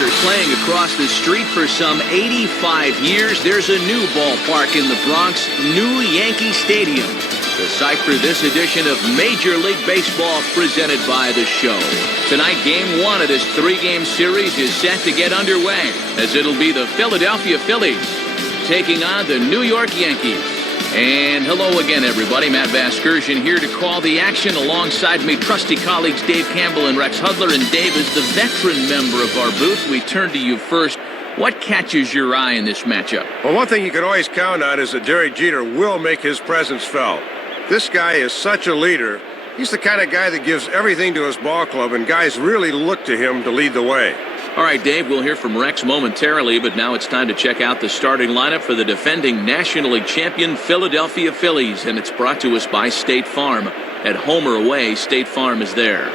After playing across the street for some 85 years, there's a new ballpark in the Bronx, new Yankee Stadium. The site for this edition of Major League Baseball presented by The Show. Tonight, Game 1 of this 3-game series is set to get underway, as it'll be the Philadelphia Phillies taking on the New York Yankees. And hello again, everybody. Matt Vasgersian here to call the action alongside me, trusty colleagues Dave Campbell and Rex Hudler. And Dave, is the veteran member of our booth. We turn to you first. What catches your eye in this matchup? Well, one thing you can always count on is that Derek Jeter will make his presence felt. This guy is such a leader. He's the kind of guy that gives everything to his ball club, and guys really look to him to lead the way. All right, Dave, we'll hear from Rex momentarily, but now it's time to check out the starting lineup for the defending National League champion Philadelphia Phillies, and it's brought to us by State Farm. At home or away, State Farm is there.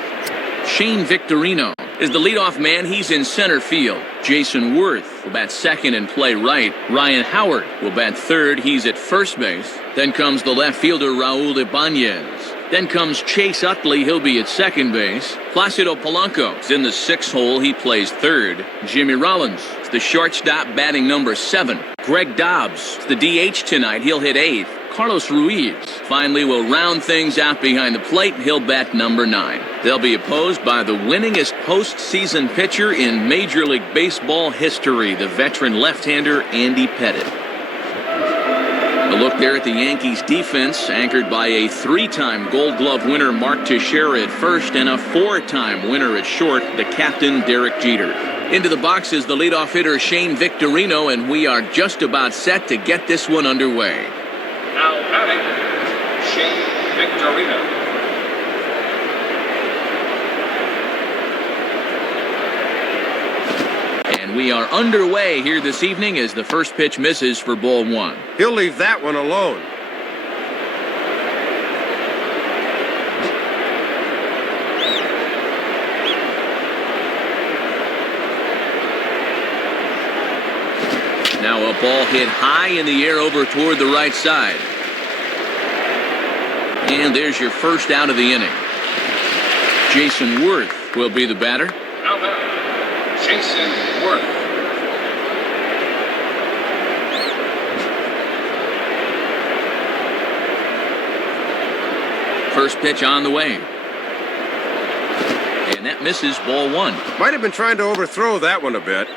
Shane Victorino is the leadoff man. He's in center field. Jason Worth will bat second and play right. Ryan Howard will bat third. He's at first base. Then comes the left fielder, Raul Ibanez. Then comes Chase Utley. He'll be at second base. Placido Polanco is in the sixth hole. He plays third. Jimmy Rollins is the shortstop, batting number 7. Greg Dobbs is the DH tonight. He'll hit 8th. Carlos Ruiz finally will round things out behind the plate. He'll bat number 9. They'll be opposed by the winningest postseason pitcher in Major League Baseball history, the veteran left-hander Andy Pettitte. A look there at the Yankees defense, anchored by a 3-time Gold Glove winner Mark Teixeira at first and a 4-time winner at short, the captain Derek Jeter. Into the box is the leadoff hitter Shane Victorino, and we are just about set to get this one underway. Now batting, Shane Victorino. We are underway here this evening as the first pitch misses for ball 1. He'll leave that one alone. Now a ball hit high in the air over toward the right side. And there's your first out of the inning. Jason Worth will be the batter. Now batting, Jason Worth. First pitch on the way. And that misses ball 1. Might have been trying to overthrow that one a bit.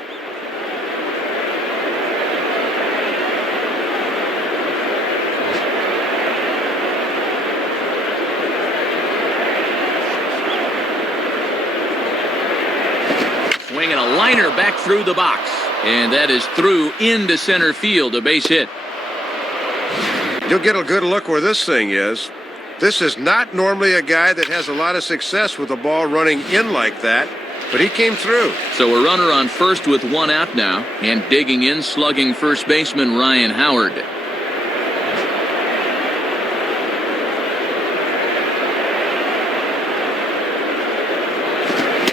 Swinging a liner back through the box. And that is through into center field, a base hit. You'll get a good look where this thing is. This is not normally a guy that has a lot of success with the ball running in like that, but he came through. So a runner on first with 1 out now, and digging in, slugging first baseman Ryan Howard.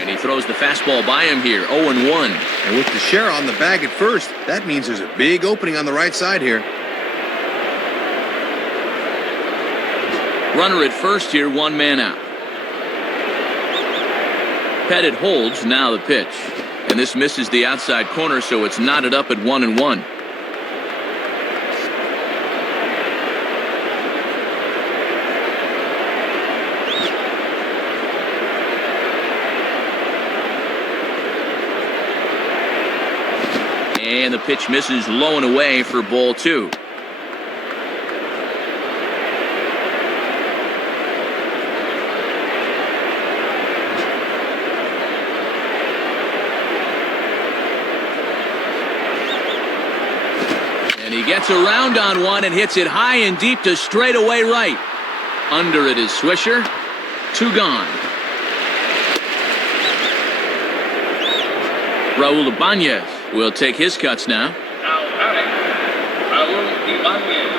And he throws the fastball by him here, 0-1. And with Teixeira on the bag at first, that means there's a big opening on the right side here. Runner at first here, 1 man out. Pettitte holds, now the pitch. And this misses the outside corner, so it's knotted up at 1-1. And the pitch misses low and away for ball 2. And he gets around on one and hits it high and deep to straightaway right. Under it is Swisher. 2 gone. Raul Ibanez will take his cuts now. Now batting, Raul Ibanez.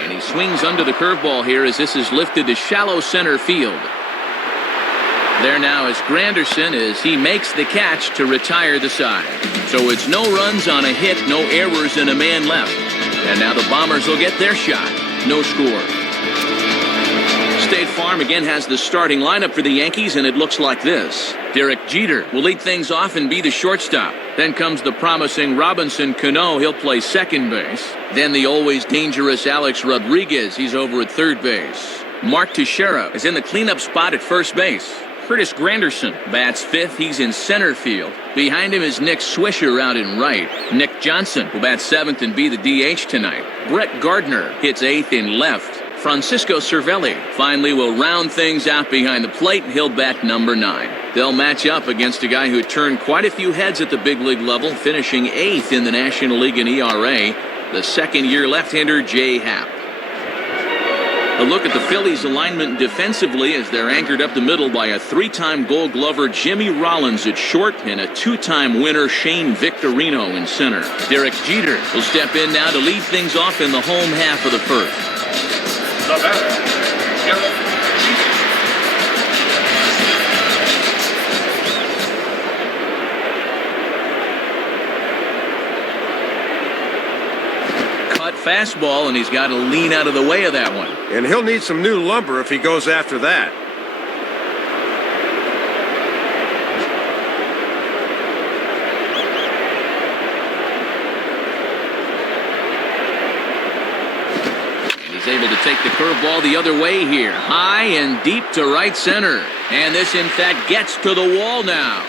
And he swings under the curveball here as this is lifted to shallow center field. There now is Granderson as he makes the catch to retire the side. So it's no runs on a hit, no errors, and a man left. And now the Bombers will get their shot. no score. State Farm again has the starting lineup for the Yankees, and it looks like this. Derek Jeter will lead things off and be the shortstop. Then comes the promising Robinson Cano. He'll play second base. Then the always dangerous Alex Rodriguez. He's over at third base. Mark Teixeira is in the cleanup spot at first base. Curtis Granderson bats fifth. He's in center field. Behind him is Nick Swisher out in right. Nick Johnson will bat seventh and be the DH tonight. Brett Gardner hits eighth in left. Francisco Cervelli finally will round things out behind the plate. He'll bat number 9. They'll match up against a guy who turned quite a few heads at the big league level, finishing 8th in the National League in ERA, the second-year left-hander Jay Happ. A look at the Phillies' alignment defensively as they're anchored up the middle by a 3-time Gold Glover Jimmy Rollins at short and a 2-time winner Shane Victorino in center. Derek Jeter will step in now to lead things off in the home half of the first. The batter, Derek Jeter. Cut fastball, and he's got to lean out of the way of that one. And he'll need some new lumber if he goes after that. Able to take the curveball the other way here. High and deep to right center. And this, in fact, gets to the wall now.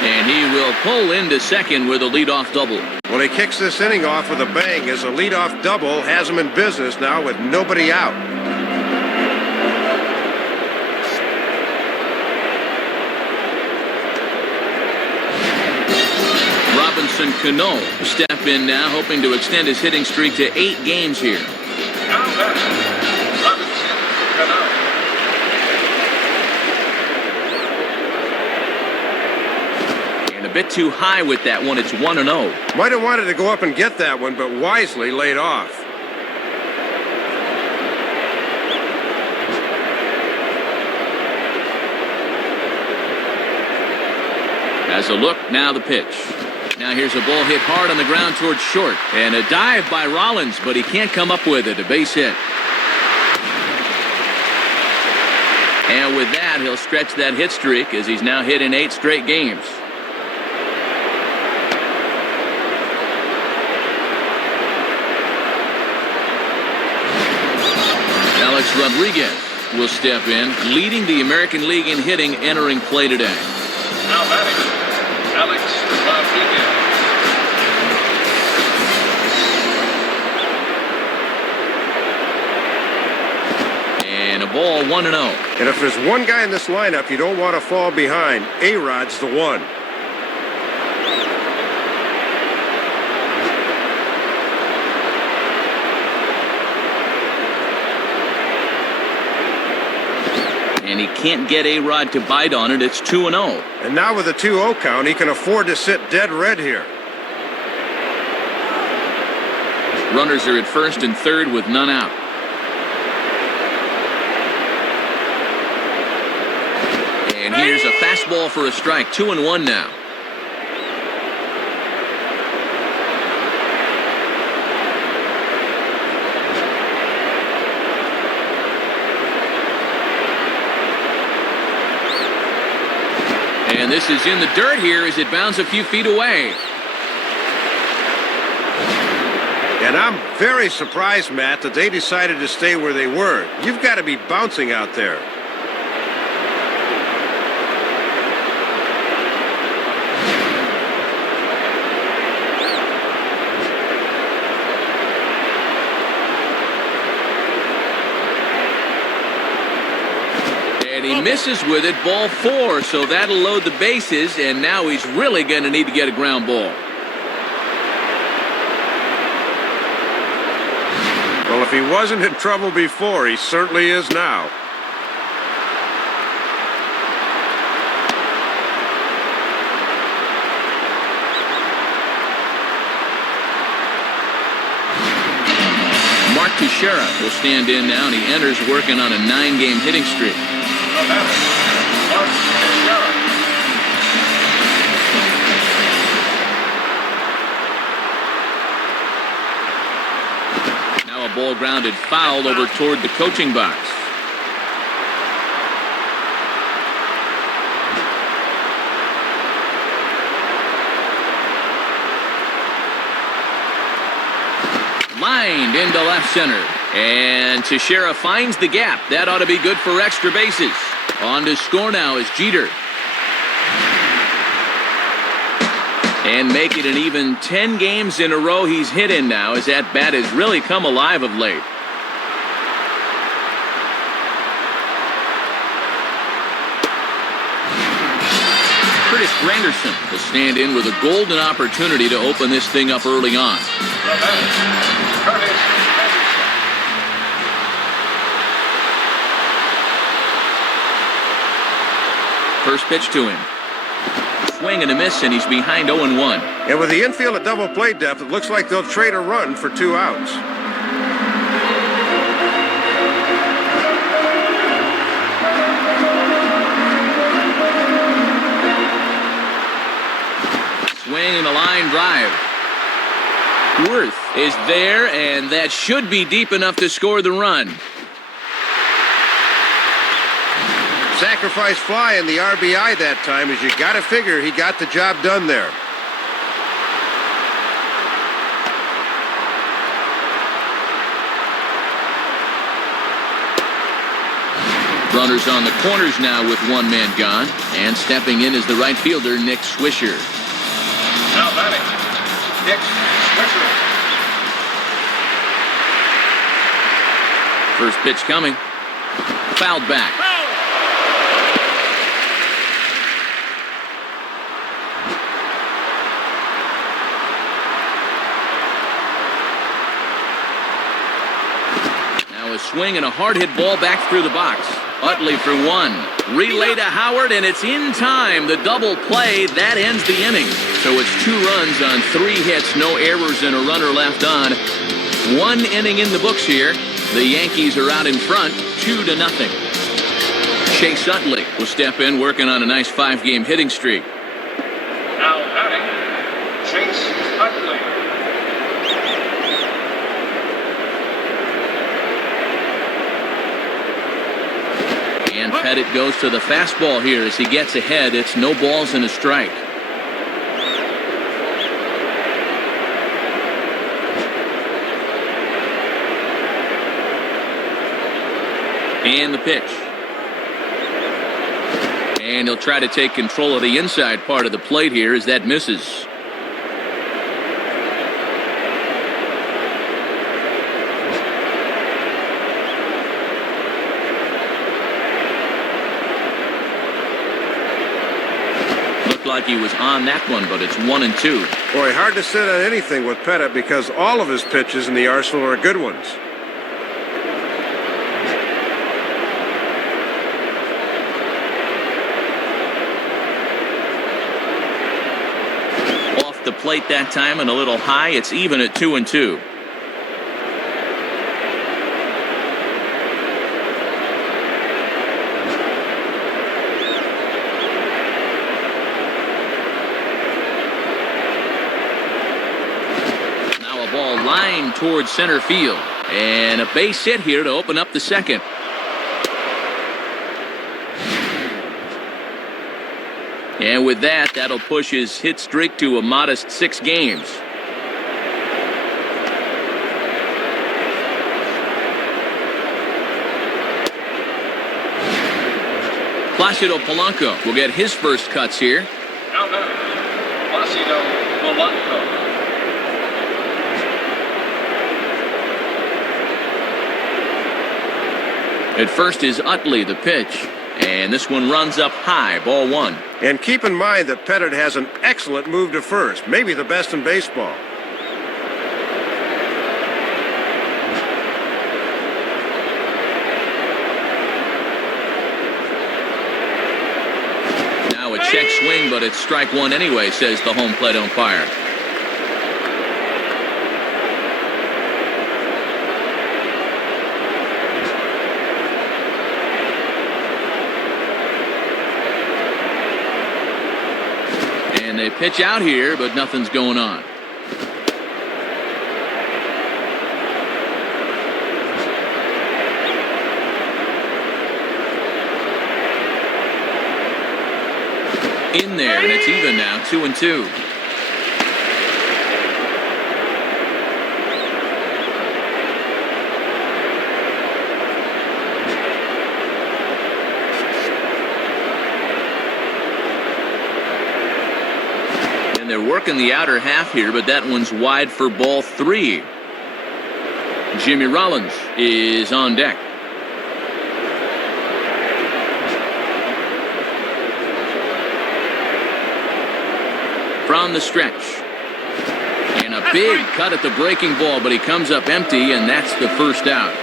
And he will pull into second with a leadoff double. Well, he kicks this inning off with a bang as a leadoff double has him in business now with nobody out. Robinson Cano will step in now, hoping to extend his hitting streak to 8 games here. Now batting, Robinson Cano. And a bit too high with that one. It's 1-0. Might have wanted to go up and get that one, but wisely laid off. As a look, now the pitch. Now here's a ball hit hard on the ground towards short. And a dive by Rollins, but he can't come up with it. A base hit. And with that, he'll stretch that hit streak as he's now hit in 8 straight games. Alex Rodriguez will step in, leading the American League in hitting entering play today. Now batting, Alex Rodriguez. And a ball 1-0. And if there's one guy in this lineup you don't want to fall behind, A-Rod's the one. And he can't get A-Rod to bite on it. It's 2-0. And now with a 2-0 count, he can afford to sit dead red here. Runners are at first and third with none out. And here's a fastball for a strike. 2-1 now. And this is in the dirt here as it bounds a few feet away. And I'm very surprised, Matt, that they decided to stay where they were. You've got to be bouncing out there. And he misses with it, ball 4, so that'll load the bases, and now he's really going to need to get a ground ball. Well, if he wasn't in trouble before, he certainly is now. Mark Teixeira will stand in now, and he enters working on a 9-game hitting streak. The batter, Mark Teixeira. ball grounded foul over toward the coaching box. Lined into left center. And Teixeira finds the gap. That ought to be good for extra bases. On to score now is Jeter. And make it an even 10 games in a row he's hit in now, as that bat has really come alive of late. Curtis Granderson will stand in with a golden opportunity to open this thing up early on. First pitch to him. Swing and a miss, and he's behind 0-1. And with the infield at double play depth, it looks like they'll trade a run for 2 outs. Swing and a line drive. Worth is there, and that should be deep enough to score the run. Sacrifice fly in the RBI that time, as you got to figure he got the job done there. Runners on the corners now with 1 man gone, and stepping in is the right fielder, Nick Swisher. Now batting, Nick Swisher. First pitch coming. Fouled back. Now a swing and a hard hit ball back through the box. Utley for 1. Relay to Howard, and it's in time. The double play, that ends the inning. So it's 2 runs on 3 hits, no errors, and a runner left on. 1 inning in the books here. The Yankees are out in front, 2-0. Chase Utley will step in, working on a nice 5-game hitting streak. Now batting, Chase Utley. And Pettit goes to the fastball here as he gets ahead. It's no balls and a strike. And the pitch. And he'll try to take control of the inside part of the plate here as that misses. Looked like he was on that one, but it's 1-2. Boy, hard to sit on anything with Pettit because all of his pitches in the arsenal are good ones. The plate that time and a little high. It's even at 2-2. Now a ball lined towards center field, and a base hit here to open up the second. And with that, that'll push his hit streak to a modest 6 games. Placido Polanco will get his first cuts here. Now batting, Placido Polanco. At first is Utley, the pitch. And this one runs up high, ball 1. And keep in mind that Pettit has an excellent move to first, maybe the best in baseball. Now a check swing, but it's strike 1 anyway, says the home plate umpire. They pitch out here, but nothing's going on. In there, and it's even now, 2-2. And they're working the outer half here, but that one's wide for ball 3. Jimmy Rollins is on deck. From the stretch. And a big cut at the breaking ball, but he comes up empty, and that's the first out.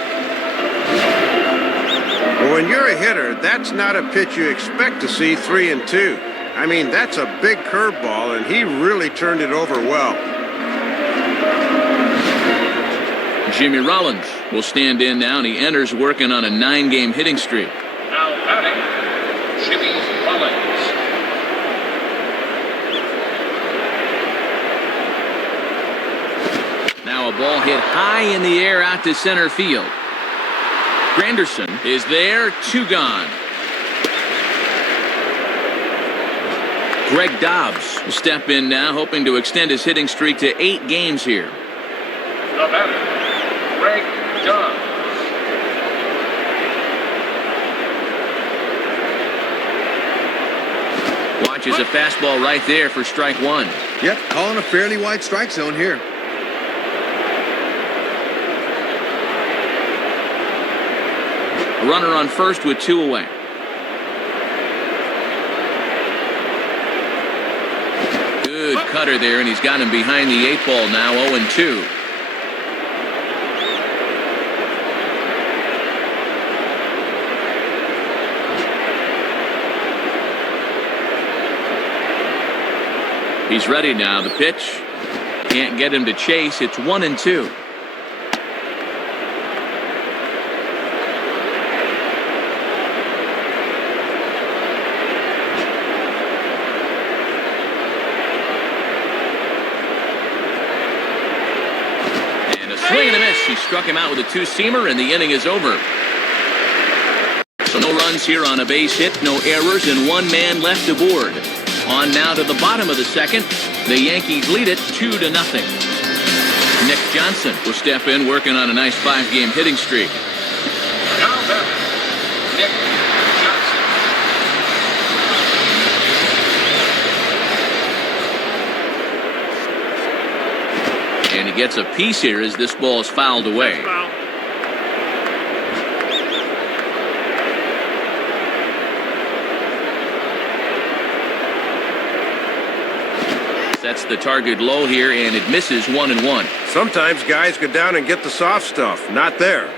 Well, when you're a hitter, that's not a pitch you expect to see 3-2. I mean, that's a big curveball, and he really turned it over well. Jimmy Rollins will stand in now, and he enters working on a 9-game hitting streak. Now batting, Jimmy Rollins. Now a ball hit high in the air out to center field. Granderson is there, 2 gone. Greg Dobbs will step in now, hoping to extend his hitting streak to 8 games here. The batter, Greg Dobbs. Watches a fastball right there for strike 1. Yep, calling a fairly wide strike zone here. A runner on first with 2 away. Good cutter there, and he's got him behind the 8 ball now, 0-2. He's ready now. The pitch can't get him to chase. It's 1-2. Swing and a miss. He struck him out with a 2-seamer, and the inning is over. So no runs here on a base hit, no errors, and 1 man left aboard. On now to the bottom of the second. The Yankees lead it 2-0. Nick Johnson will step in, working on a nice 5-game hitting streak. Now batting, Nick Johnson. And he gets a piece here as this ball is fouled away. Sets the target low here, and it misses 1-1. Sometimes guys go down and get the soft stuff. Not there.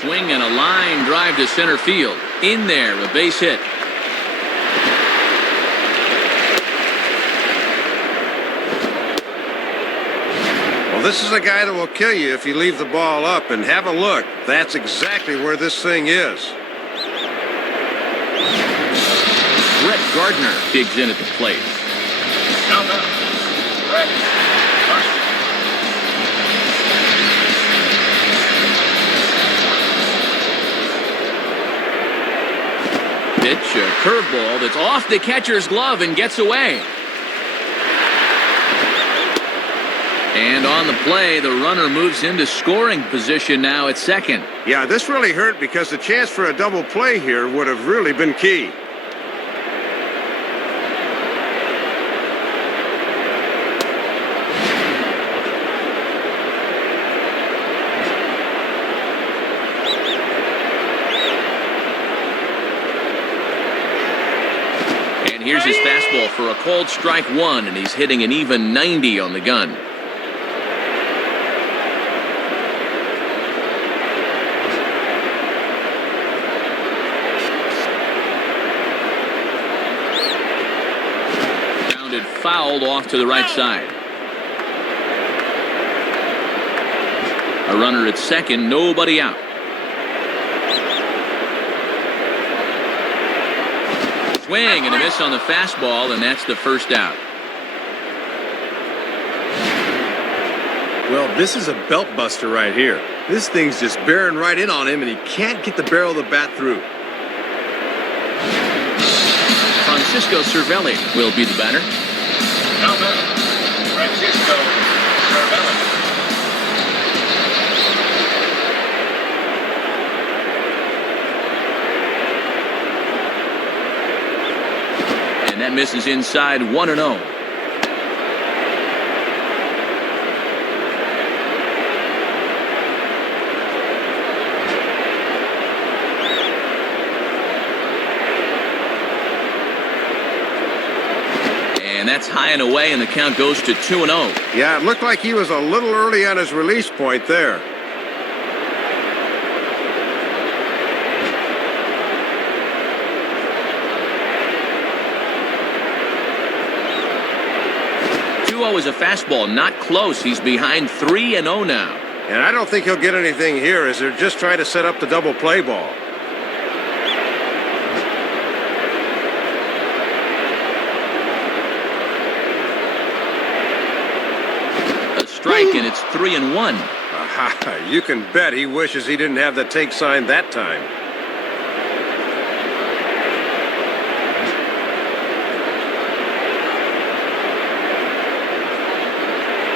Swing and a line drive to center field. In there, a base hit. Well, this is a guy that will kill you if you leave the ball up, and have a look. That's exactly where this thing is. Brett Gardner digs in at the plate. Now batting, Brett Gardner. Pitch, a curveball that's off the catcher's glove and gets away. And on the play, the runner moves into scoring position now at second. Yeah, this really hurt because the chance for a double play here would have really been key. And here's his fastball for a called strike 1, and he's hitting an even 90 on the gun. Grounded fouled off to the right side. A runner at second, nobody out. Swing and a miss on the fastball, and that's the first out. Well, this is a belt buster right here. This thing's just bearing right in on him, and he can't get the barrel of the bat through. Francisco Cervelli will be the batter. Now batting, Francisco Cervelli. And that misses inside 1-0. And that's high and away, and the count goes to 2-0. Yeah, it looked like he was a little early on his release point there. Is a fastball, not close. He's behind 3-0 now. And I don't think he'll get anything here as they're just trying to set up the double play ball. A strike, and it's 3-1. Aha, you can bet he wishes he didn't have the take sign that time.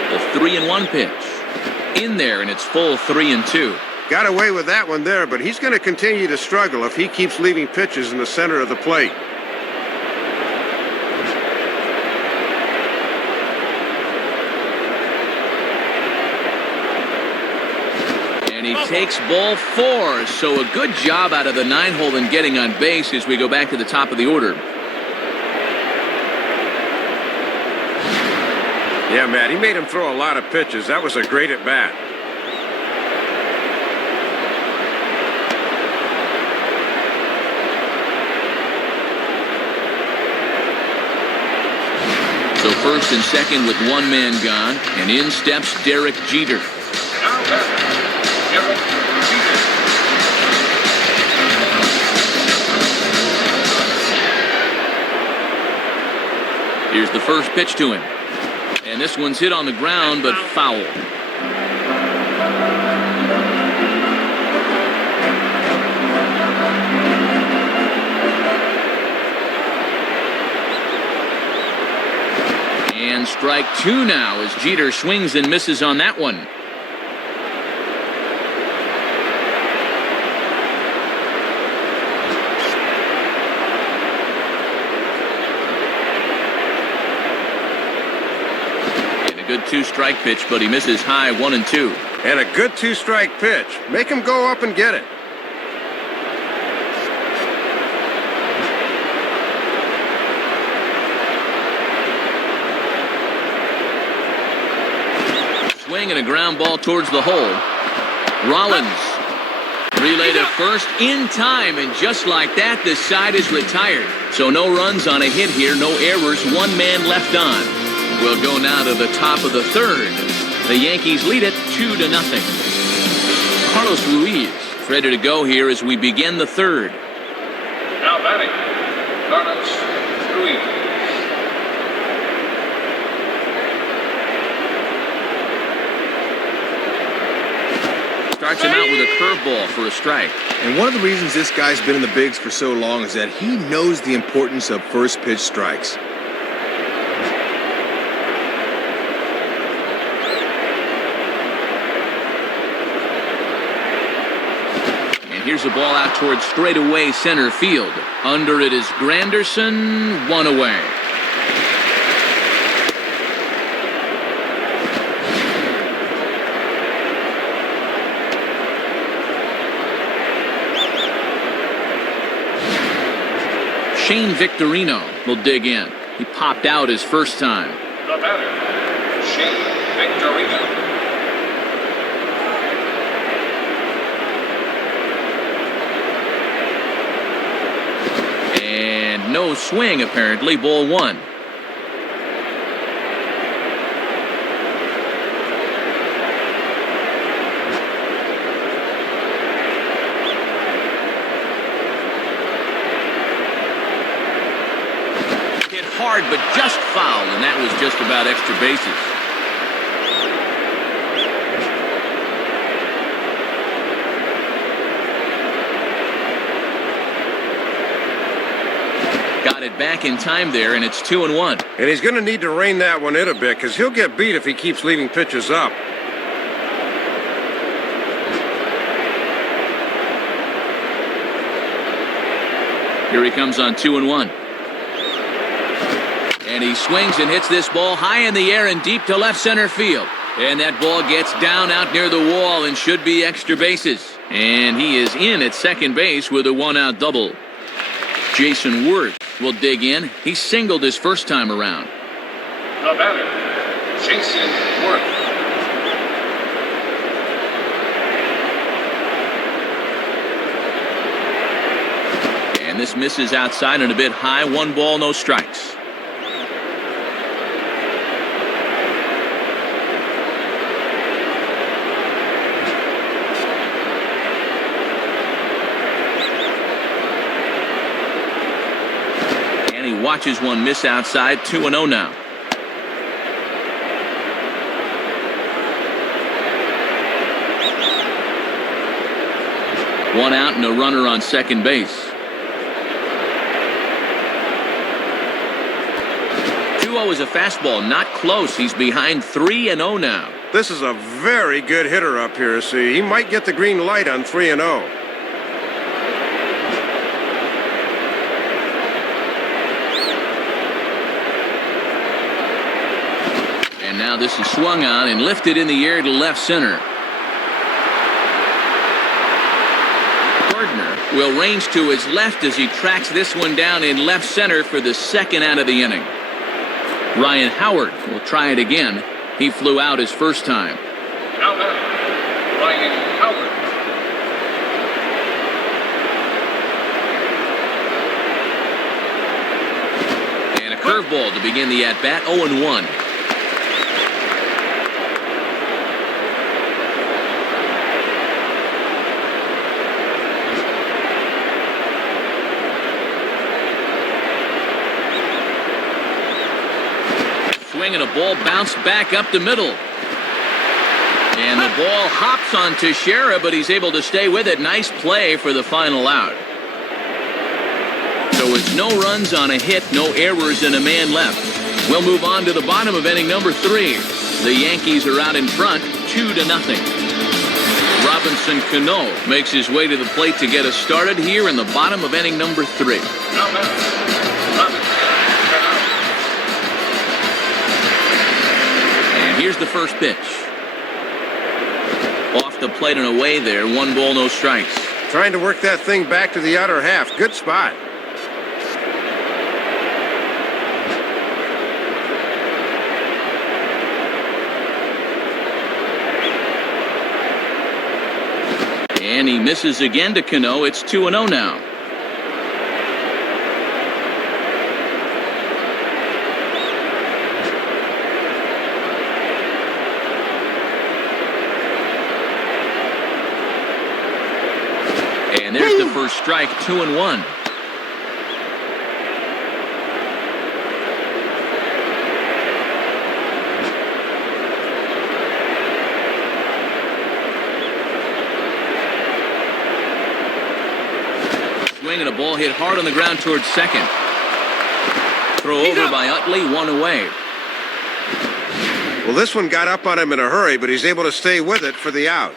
The 3-1 pitch. In there, and it's full 3-2. Got away with that one there, but he's going to continue to struggle if he keeps leaving pitches in the center of the plate. And he takes ball 4, so a good job out of the 9-hole in getting on base as we go back to the top of the order. Yeah, Matt, he made him throw a lot of pitches. That was a great at-bat. So first and second with one man gone, and in steps Derek Jeter. Now batting, Derek Jeter. Here's the first pitch to him. And this one's hit on the ground, but foul. And strike 2 now as Jeter swings and misses on that one. Good 2-strike pitch, but he misses high 1-2. And a good 2-strike pitch. Make him go up and get it. Swing and a ground ball towards the hole. Rollins. Relay to first in time, and just like that, the side is retired. So no runs on a hit here, no errors, one man left on. We'll go now to the top of the third. The Yankees lead it 2-0. Carlos Ruiz ready to go here as we begin the third. Now batting, Carlos Ruiz. Starts him out with a curveball for a strike. And one of the reasons this guy's been in the bigs for so long is that he knows the importance of first pitch strikes. Here's a ball out towards straightaway center field. Under it is Granderson, one away. Shane Victorino will dig in. He popped out his first time. The batter, Shane Victorino. And no swing, apparently. Ball 1. Hit hard, but just foul, and that was just about extra bases. it back in time there, and it's 2-1. And he's going to need to rein that one in a bit because he'll get beat if he keeps leaving pitches up. Here he comes on 2-1. And he swings and hits this ball high in the air and deep to left center field. And that ball gets down out near the wall and should be extra bases. And he is in at second base with a one-out double. Jason Worth will dig in. He singled his first time around. The batter, Jason Worth. And this misses outside and a bit high. 1 ball, no strikes. And he watches one miss outside. 2-0 now. One out and a runner on second base. 2-0 is a fastball, not close. He's behind 3-0 now. This is a very good hitter up here, see. He might get the green light on 3-0. And now this is swung on and lifted in the air to left center. Gardner will range to his left as he tracks this one down in left center for the second out of the inning. Ryan Howard will try it again. He flew out his first time. Now batter, Ryan Howard. And a curveball to begin the at-bat. 0-1. And a ball bounced back up the middle. And the ball hops on Teixeira, but he's able to stay with it. Nice play for the final out. So it's no runs on a hit, no errors, and a man left. We'll move on to the bottom of inning number 3. The Yankees are out in front, 2-0. Robinson Cano makes his way to the plate to get us started here in the bottom of inning number 3. Now batter, Robinson Cano. Here's the first pitch. Off the plate and away there. 1 ball, no strikes. Trying to work that thing back to the outer half. Good spot. And he misses again to Cano. It's 2-0 now. And there's the first strike, 2-1. Swing and a ball hit hard on the ground towards second. Throw over by Utley, 1 away. Well, this one got up on him in a hurry, but he's able to stay with it for the out.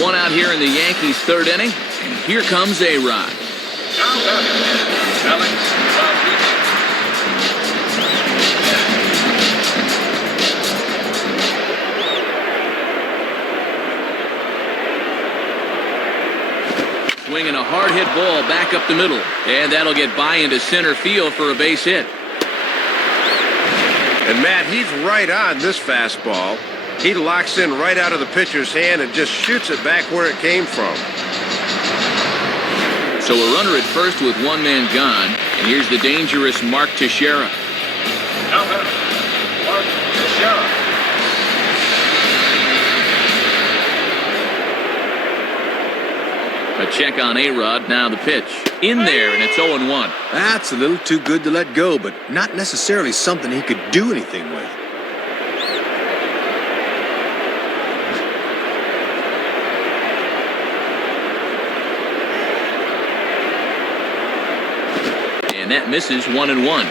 One out here in the Yankees' third inning, and here comes A-Rod. Now batter, Alex Rodriguez. Swinging a hard hit ball back up the middle, and that'll get by into center field for a base hit. And Matt, he's right on this fastball. He locks in right out of the pitcher's hand and just shoots it back where it came from. So a runner at first with 1 man gone, and here's the dangerous Mark Teixeira. Now batter, Mark Teixeira. A check on A-Rod, now the pitch. In there, and it's 0-1. That's a little too good to let go, but not necessarily something he could do anything with. And that misses 1-1.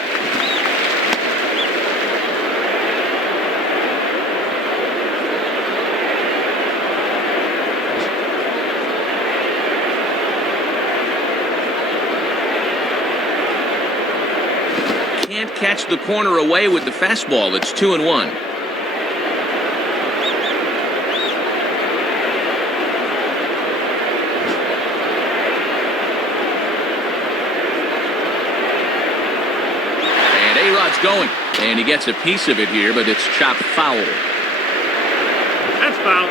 Can't catch the corner away with the fastball. It's 2-1. Going, and he gets a piece of it here, but it's chopped foul. That's foul.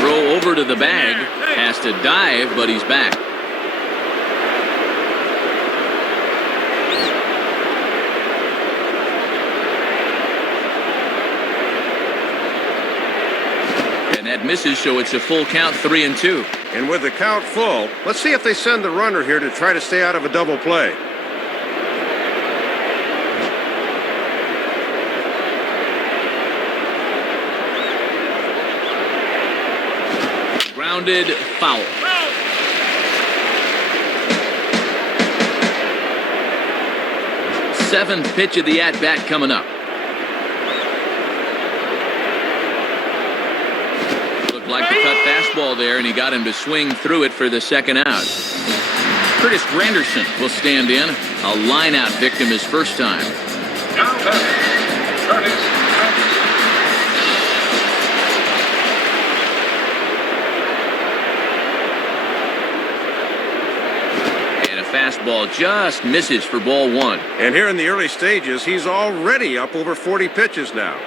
Throw over to the bag, has to dive, but he's back. That misses, so it's a full count, 3-2. And with the count full, let's see if they send the runner here to try to stay out of a double play. Grounded, foul. Seventh pitch of the at-bat coming up. Like the cut fastball there, and he got him to swing through it for the second out. Curtis Granderson will stand in. A line-out victim his first time. Now batting, Curtis Granderson. And a fastball just misses for ball one. And here in the early stages, he's already up over 40 pitches now.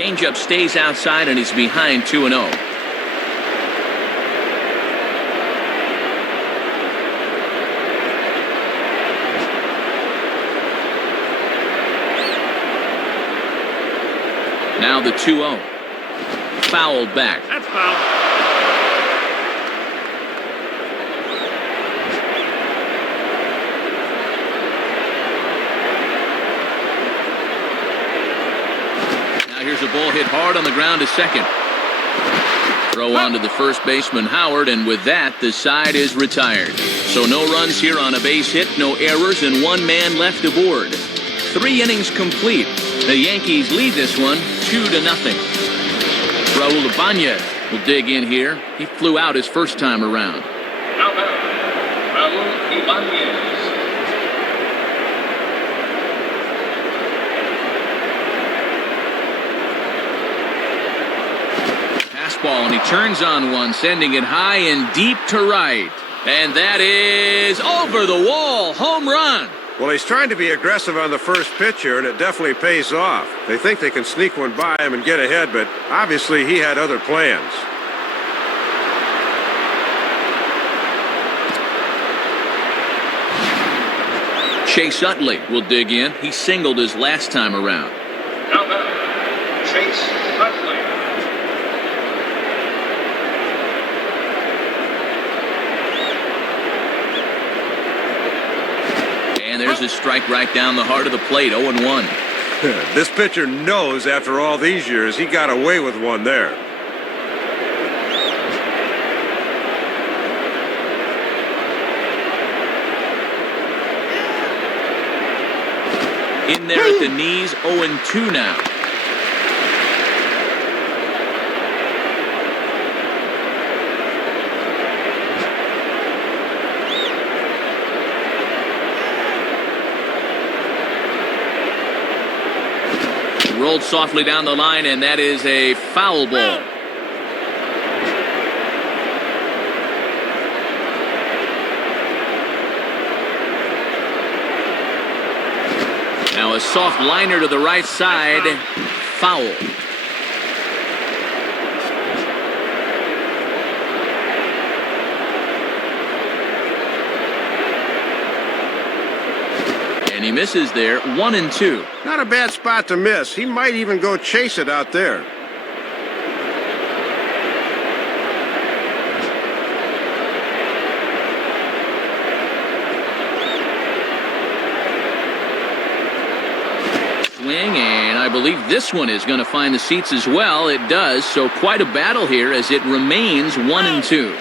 Changeup stays outside, and he's behind 2-0. Now the 2-0. Fouled back. That's foul. Here's a ball hit hard on the ground to second. Throw on to the first baseman, Howard, and with that, the side is retired. So no runs here on a base hit, no errors, and one man left aboard. 3 innings complete. The Yankees lead this one 2-0. Raul Ibanez will dig in here. He flew out his first time around. Now batting, Raul Ibanez. Ball, and he turns on one, sending it high and deep to right. And that is over the wall. Home run. Well, he's trying to be aggressive on the first pitch here, and it definitely pays off. They think they can sneak one by him and get ahead, but obviously he had other plans. Chase Utley will dig in. He singled his last time around. Now batting, Chase Utley. There's a strike right down the heart of the plate, 0-1. This pitcher knows after all these years he got away with one there. In there at the knees, 0-2 now. Rolled softly down the line, and that is a foul ball. Now a soft liner to the right side. Foul. And he misses there, 1-2. Not a bad spot to miss. He might even go chase it out there. swing, and I believe this one is going to find the seats as well. It does, so quite a battle here as it remains 1-2.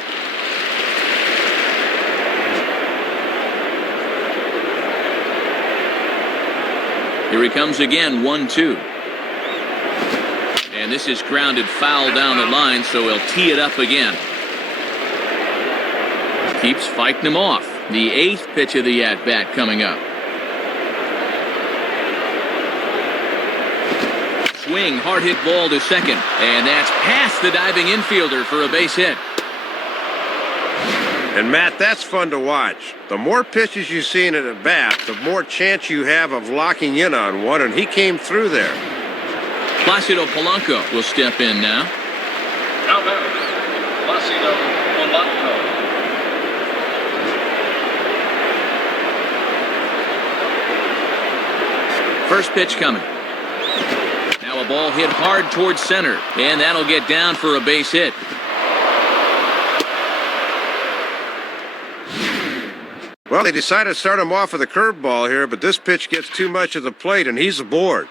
Here he comes again, 1-2. And this is grounded foul down the line, so he'll tee it up again. Keeps fighting him off. The 8th pitch of the at-bat coming up. Swing, hard hit ball to second. And that's past the diving infielder for a base hit. And Matt, that's fun to watch. The more pitches you see in an at-bat, the more chance you have of locking in on one, and he came through there. Placido Polanco will step in now. Now batting, Placido Polanco. First pitch coming. Now a ball hit hard towards center, and that'll get down for a base hit. Well, they decided to start him off with a curveball here, but this pitch gets too much of the plate, and he's aboard.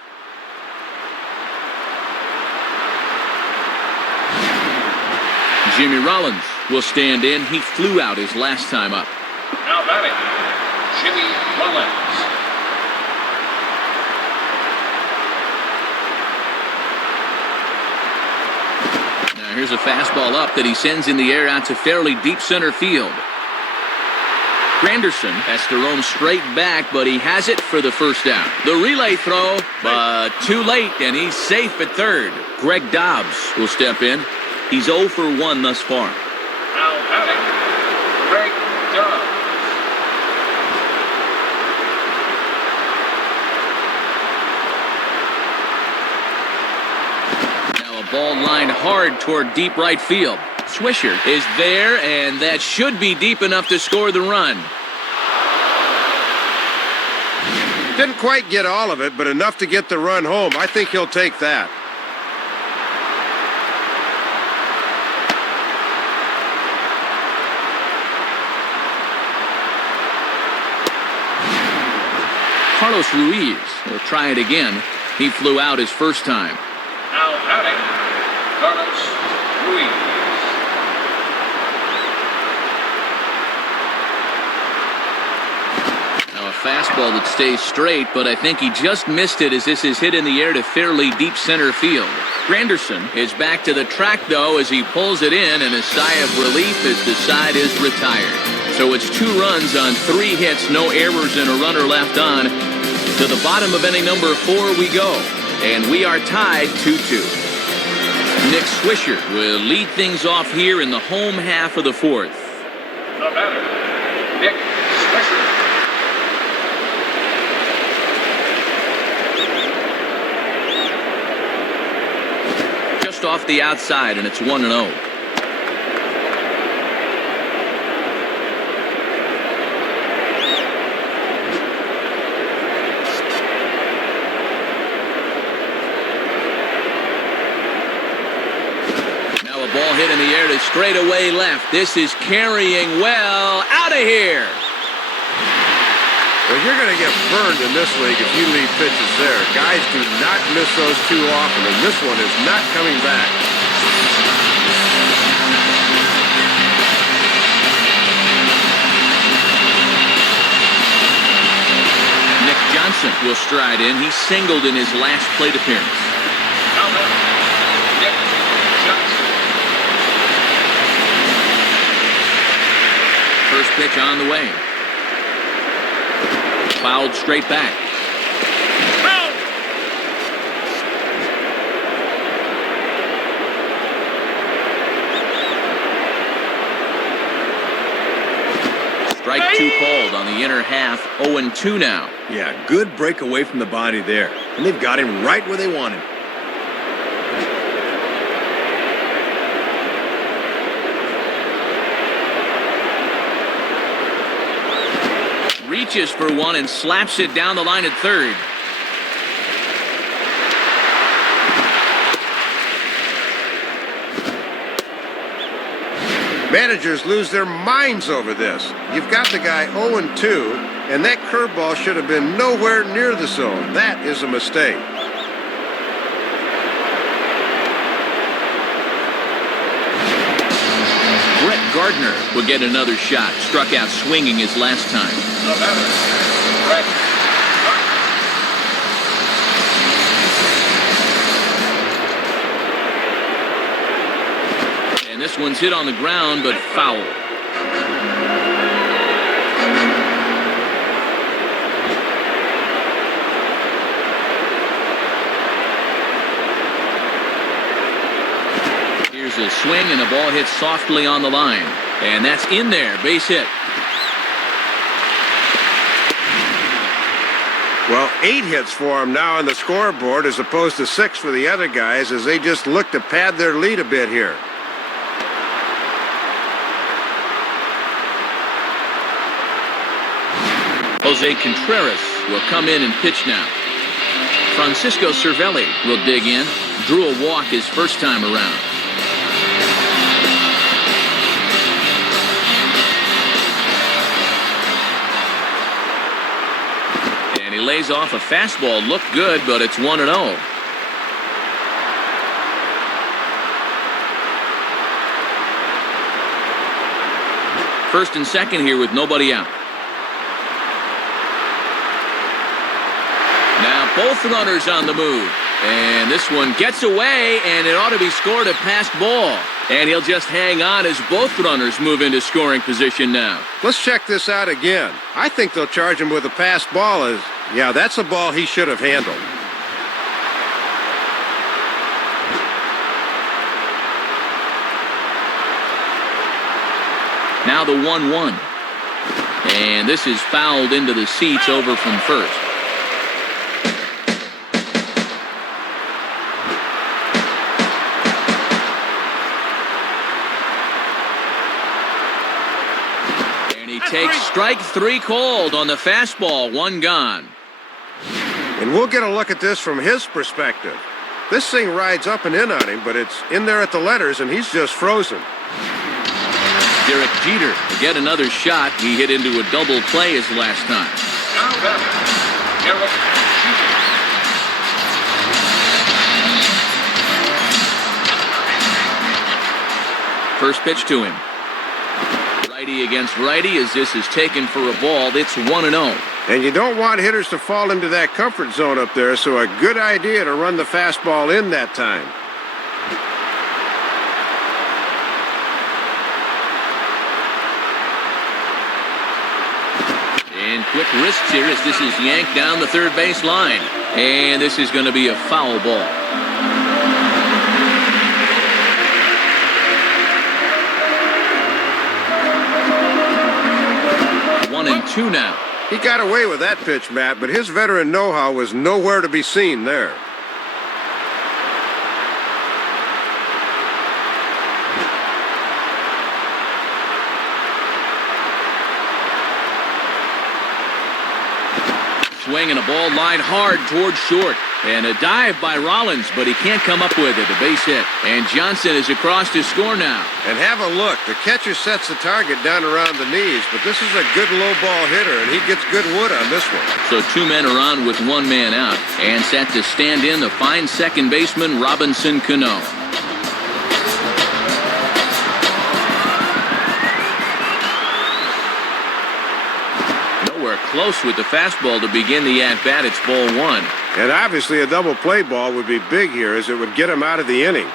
Jimmy Rollins will stand in. He flew out his last time up. Now batting, Jimmy Rollins. Now here's a fastball up that he sends in the air out to fairly deep center field. Granderson has to roam straight back, but he has it for the first down. The relay throw, but too late, and he's safe at third. Greg Dobbs will step in. He's 0 for 1 thus far. Now batting, Greg Dobbs. Now a ball lined hard toward deep right field. Swisher is there, and that should be deep enough to score the run. Didn't quite get all of it, but enough to get the run home. I think he'll take that. Carlos Ruiz will try it again. He flew out his first time. Now batting, Carlos Ruiz. Now a fastball that stays straight, but I think he just missed it as this is hit in the air to fairly deep center field. Granderson is back to the track, though, as he pulls it in, and a sigh of relief as the side is retired. So it's 2 runs on 3 hits, no errors, and a runner left on. To the bottom of inning number 4 we go, and we are tied 2-2. Nick Swisher will lead things off here in the home half of the 4th. The batter, Nick Swisher. Just off the outside, and it's 1-0. Ball hit in the air to straightaway left. This is carrying well. Out of here. Well, you're going to get burned in this league if you leave pitches there. Guys do not miss those too often, and this one is not coming back. Nick Johnson will stride in. He singled in his last plate appearance. Nick Johnson. First pitch on the way. Fouled straight back. Out. Strike 2 called on the inner half. 0-2 now. Yeah, good break away from the body there. And they've got him right where they want him. Reaches for one and slaps it down the line at third. Managers lose their minds over this. You've got the guy 0-2. and that curveball should have been nowhere near the zone. That is a mistake. Brett Gardner will get another shot. Struck out swinging his last time. The batter, Brett Gardner. And this one's hit on the ground, but foul. Here's a swing, and the ball hits softly on the line. And that's in there. Base hit. Well, 8 hits for him now on the scoreboard as opposed to 6 for the other guys as they just look to pad their lead a bit here. Jose Contreras will come in and pitch now. Francisco Cervelli will dig in. Drew a walk his first time around. And he lays off a fastball. Looked good, but it's 1-0. First and second here with nobody out. Now both runners on the move. And this one gets away, and it ought to be scored a passed ball. And he'll just hang on as both runners move into scoring position now. Let's check this out again. I think they'll charge him with a passed ball yeah, that's a ball he should have handled. Now the 1-1. And this is fouled into the seats over from first. And he takes strike 3 called on the fastball. 1 gone. And we'll get a look at this from his perspective. This thing rides up and in on him, but it's in there at the letters, and he's just frozen. Derek Jeter to get another shot. He hit into a double play his last time. Now batter, Derek Jeter. First pitch to him. Righty against righty as this is taken for a ball. It's 1-0. And you don't want hitters to fall into that comfort zone up there, so a good idea to run the fastball in that time. And quick wrists here as this is yanked down the third base line. And this is going to be a foul ball. 1-2 now. He got away with that pitch, Matt, but his veteran know-how was nowhere to be seen there. Swing and a ball lined hard towards short. And a dive by Rollins, but he can't come up with it. A base hit. And Johnson is across to score now. And have a look. The catcher sets the target down around the knees, but this is a good low ball hitter, and he gets good wood on this one. So 2 men are on with 1 man out. And set to stand in the fine second baseman, Robinson Cano. Close with the fastball to begin the at-bat. It's ball 1. And obviously a double play ball would be big here as it would get him out of the inning.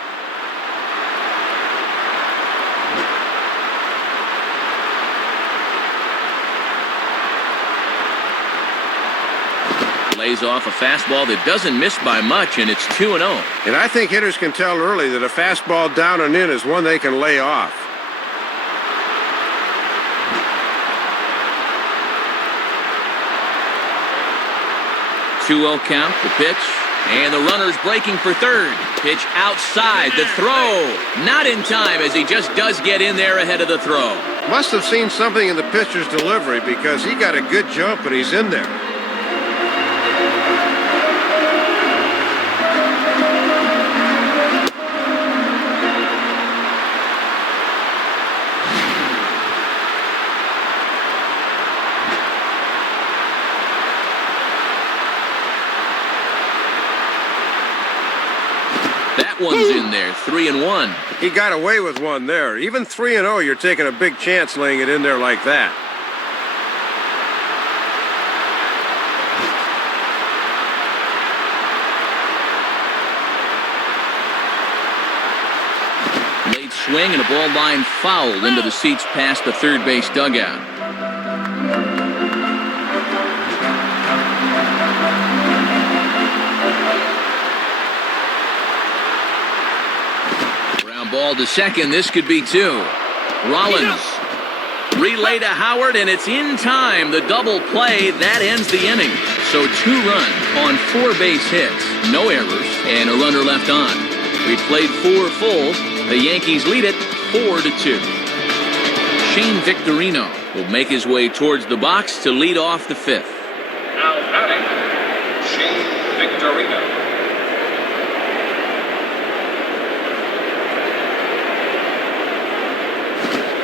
Lays off a fastball that doesn't miss by much, and it's 2-0. And I think hitters can tell early that a fastball down and in is one they can lay off. 2-0 count, the pitch, and the runner's breaking for third. Pitch outside, the throw. Not in time as he just does get in there ahead of the throw. Must have seen something in the pitcher's delivery because he got a good jump and he's in there. that one's in there. 3-1. He got away with one there. Even 3-0, you're taking a big chance laying it in there like that. Late swing and a ball line foul into the seats past the third base dugout. Ground ball to second. This could be two. Rollins. Relay to Howard, and it's in time. The double play, that ends the inning. So 2 runs on 4 base hits, no errors, and a runner left on. We've played 4 full. The Yankees lead it 4-2. Shane Victorino will make his way towards the box to lead off the 5th. Now batting, Shane Victorino.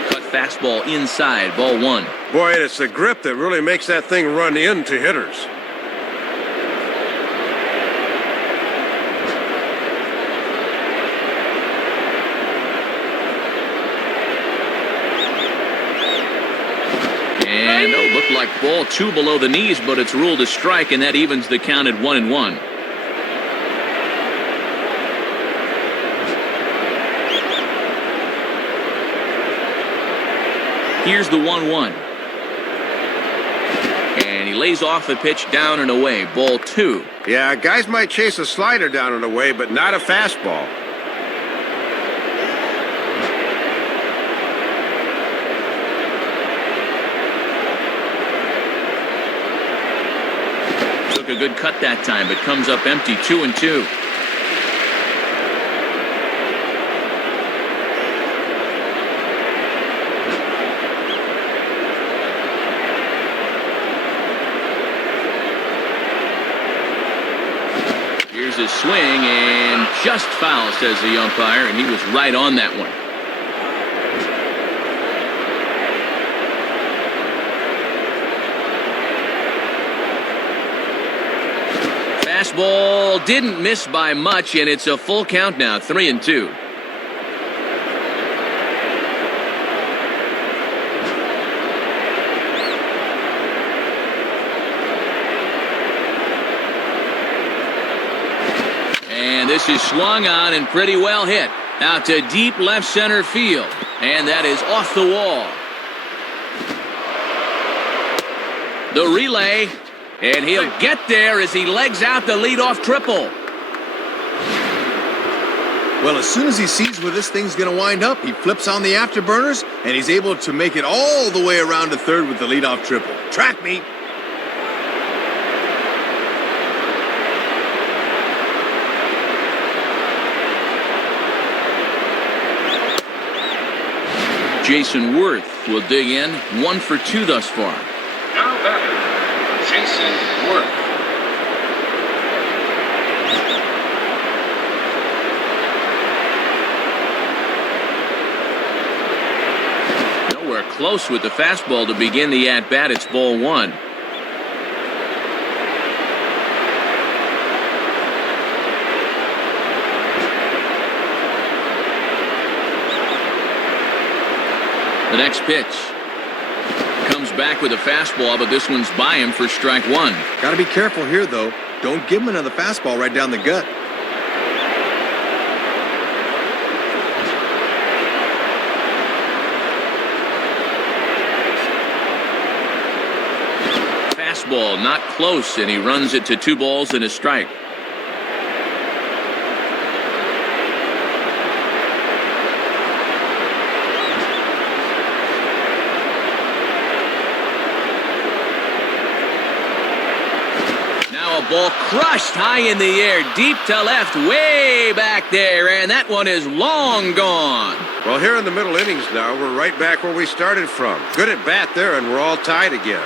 Cut fastball inside, ball 1. Boy, it's the grip that really makes that thing run into hitters. And looked like ball 2 below the knees, but it's ruled a strike, and that evens the count at 1-1. Here's the 1-1. And he lays off the pitch down and away, ball 2. Yeah, guys might chase a slider down and away, but not a fastball. A good cut that time, but comes up empty. 2-2. Here's his swing, and just foul, says the umpire, and he was right on that one. Fastball didn't miss by much, and it's a full count now, 3-2. And this is swung on and pretty well hit. Out to deep left center field. And that is off the wall. The relay. And he'll get there as he legs out the leadoff triple. Well, as soon as he sees where this thing's going to wind up, he flips on the afterburners, and he's able to make it all the way around to third with the leadoff triple. Track me. Jason Worth will dig in, 1 for 2 thus far. Now batting, Jason Worth. Nowhere close with the fastball to begin the at-bat. It's ball 1. The next pitch comes back with a fastball, but this one's by him for strike 1. Got to be careful here, though. Don't give him another fastball right down the gut. Fastball not close, and he runs it to 2 balls and a strike. Ball crushed high in the air, deep to left, way back there, and that one is long gone. Well, here in the middle innings now, we're right back where we started from. Good at bat there, and we're all tied again.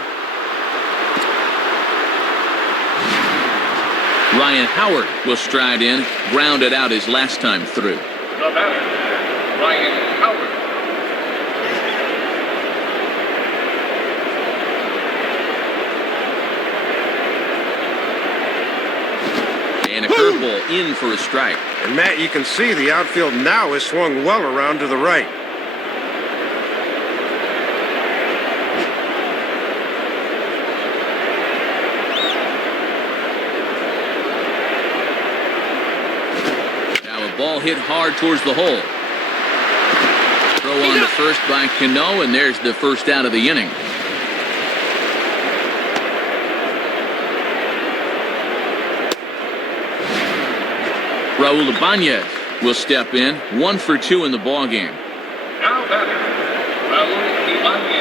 Ryan Howard will stride in, grounded out his last time through. The batter, Ryan Howard. And a curveball in for a strike. And Matt, you can see the outfield now is swung well around to the right. Now a ball hit hard towards the hole. Throw on to first by Cano, and there's the first out of the inning. Raul Ibanez will step in, 1 for 2 in the ball game. Now batting, Raul Ibanez.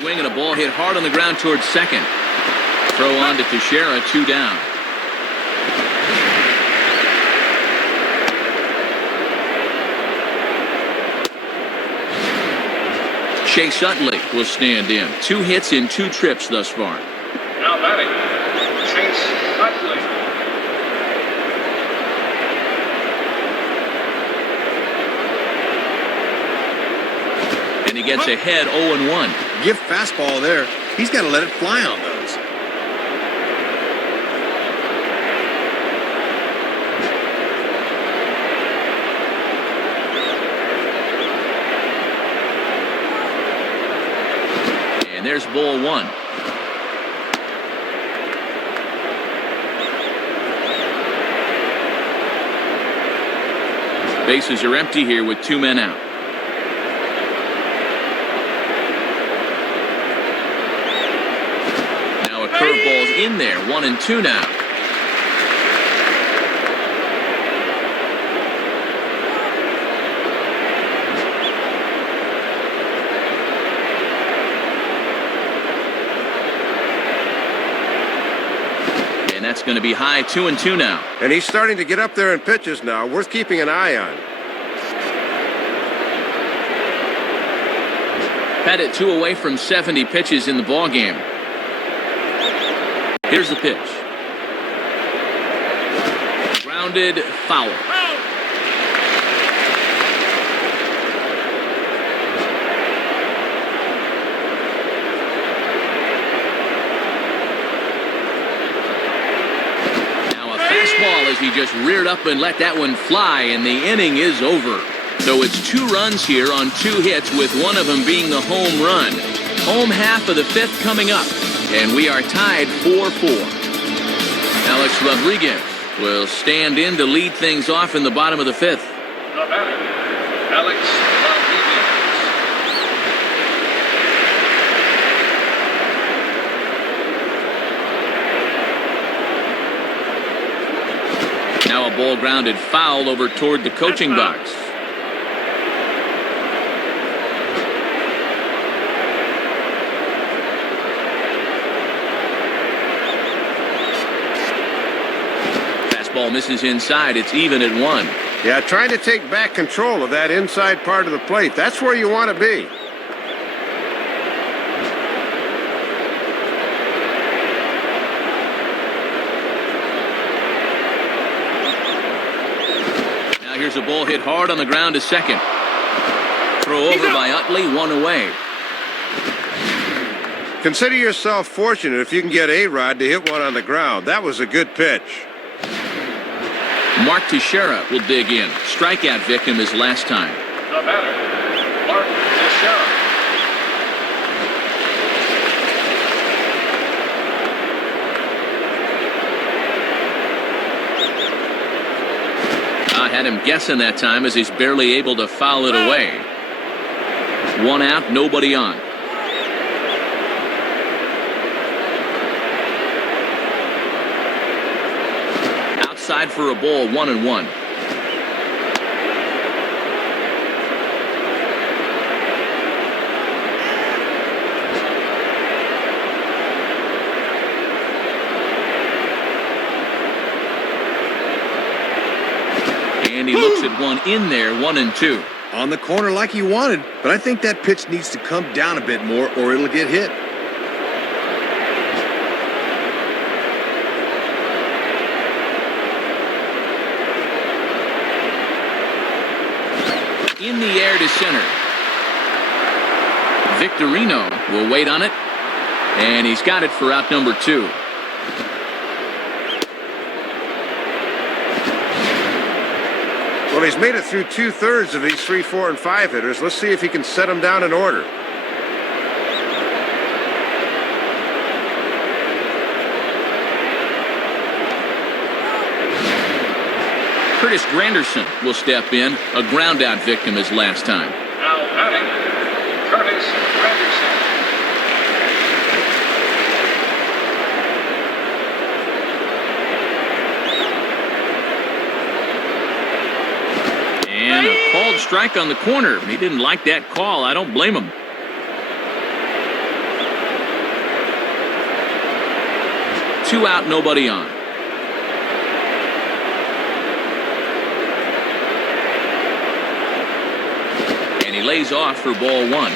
Swing and a ball hit hard on the ground towards second. Throw on to Teixeira, 2 down. Chase Utley will stand in. 2 hits in 2 trips thus far. Now batting, Chase Utley. And he gets ahead 0-1. Give fastball there. He's got to let it fly on those. And there's ball 1. Bases are empty here with 2 men out. Now a curveball's in there, 1-2 now. And that's going to be high, 2-2 now. And he's starting to get up there in pitches now, worth keeping an eye on. Had it 2 away from 70 pitches in the ball game. Here's the pitch. Grounded, foul. Fastball as he just reared up and let that one fly, and the inning is over. So it's 2 runs here on 2 hits, with one of them being the home run. Home half of the 5th coming up, and we are tied 4-4. Alex Rodriguez will stand in to lead things off in the bottom of the 5th. The batter, Alex Rodriguez. Now a ball grounded foul over toward the coaching box. Fastball misses inside. It's even at 1. Yeah, trying to take back control of that inside part of the plate. That's where you want to be. Here's a ball hit hard on the ground to second. Throw over by Utley, 1 away. Consider yourself fortunate if you can get A-Rod to hit one on the ground. That was a good pitch. Mark Teixeira will dig in. Strikeout victim his last time. The batter, Mark Teixeira. Had him guessing that time as he's barely able to foul it away. 1 out, nobody on. Outside for a ball, 1-1. And he looks at one in there, 1-2. On the corner like he wanted, but I think that pitch needs to come down a bit more or it'll get hit. In the air to center. Victorino will wait on it, and he's got it for out number 2. Well, he's made it through 2/3 of these 3, 4, and 5 hitters. Let's see if he can set them down in order. Curtis Granderson will step in. A ground-out victim his last time. Now batting, Curtis Granderson. And a called strike on the corner. He didn't like that call. I don't blame him. Two out, nobody on. And he lays off for ball 1.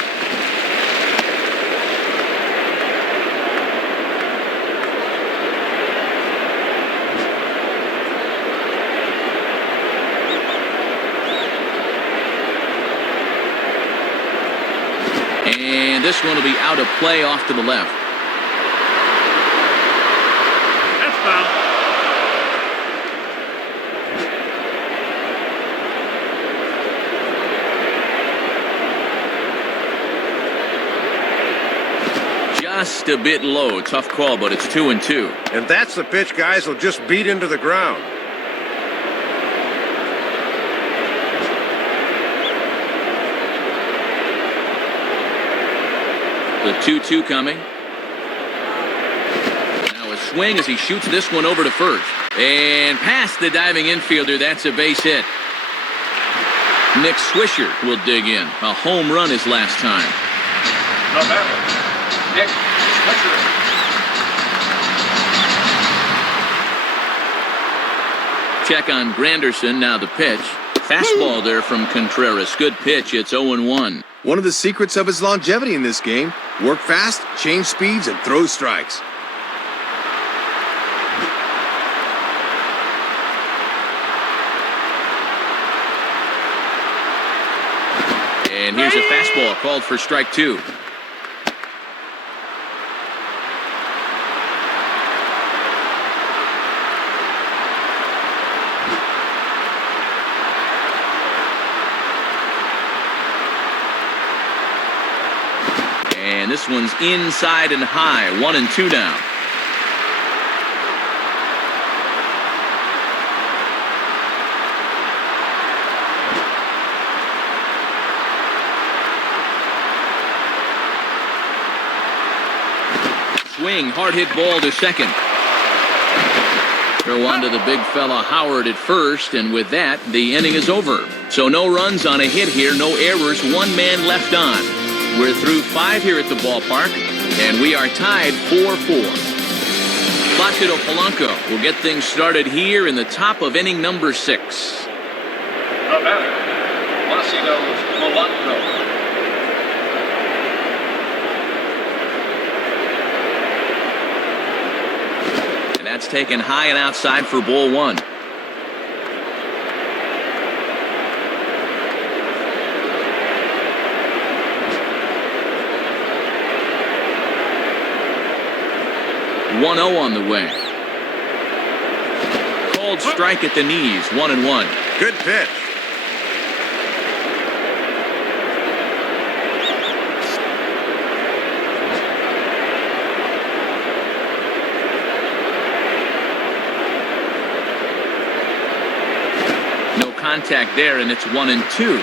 And this one will be out of play off to the left. That's foul. Just a bit low. Tough call, but it's 2-2. And that's the pitch guys will just beat into the ground. The 2-2 coming. Now a swing as he shoots this one over to first. And past the diving infielder, that's a base hit. Nick Swisher will dig in. A home run his last time. The batter, Nick Swisher. Check on Granderson, now the pitch. Fastball there from Contreras. Good pitch, it's 0-1. One of the secrets of his longevity in this game: work fast, change speeds, and throw strikes. And here's a fastball called for strike 2. And this one's inside and high. 1-2 down. Swing, hard hit ball to second. Throw on to the big fella Howard at first, and with that, the inning is over. So no runs on a hit here, no errors, one man left on. We're through 5 here at the ballpark, and we are tied 4-4. Placido Polanco will get things started here in the top of inning number 6. The batter, Placido Polanco. And that's taken high and outside for ball 1. One 0 on the way. Called strike at the knees. 1-1. Good pitch. No contact there, and it's 1-2.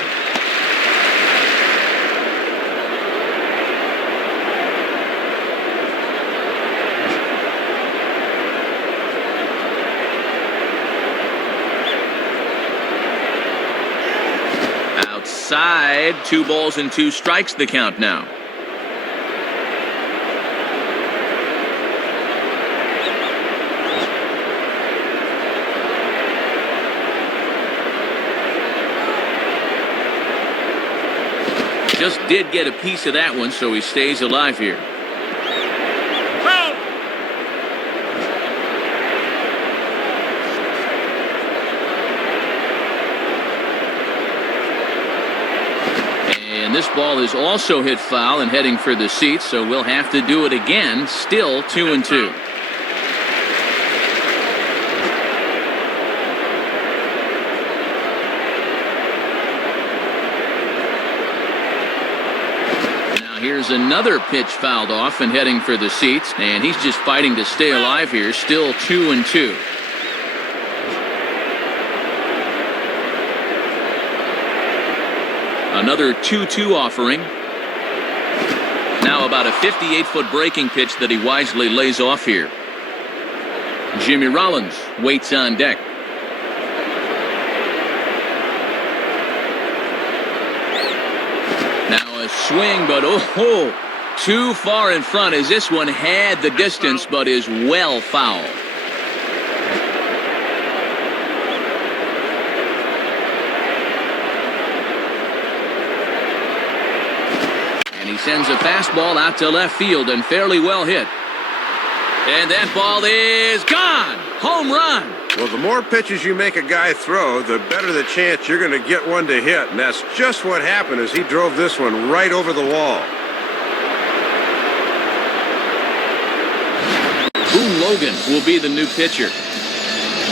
Outside, 2 balls and 2 strikes the count now. Just did get a piece of that one, so he stays alive here. And And this ball is also hit foul and heading for the seats, so we'll have to do it again. Still 2-2. Here's another pitch fouled off and heading for the seats, and he's just fighting to stay alive here. Still 2-2. Another 2-2 offering. Now about a 58-foot breaking pitch that he wisely lays off here. Jimmy Rollins waits on deck. Swing, but too far in front as this one had the distance but is well foul. And he sends a fastball out to left field and fairly well hit. And that ball is gone. Home run. Well, the more pitches you make a guy throw, the better the chance you're going to get one to hit. And that's just what happened as he drove this one right over the wall. Boone Logan will be the new pitcher.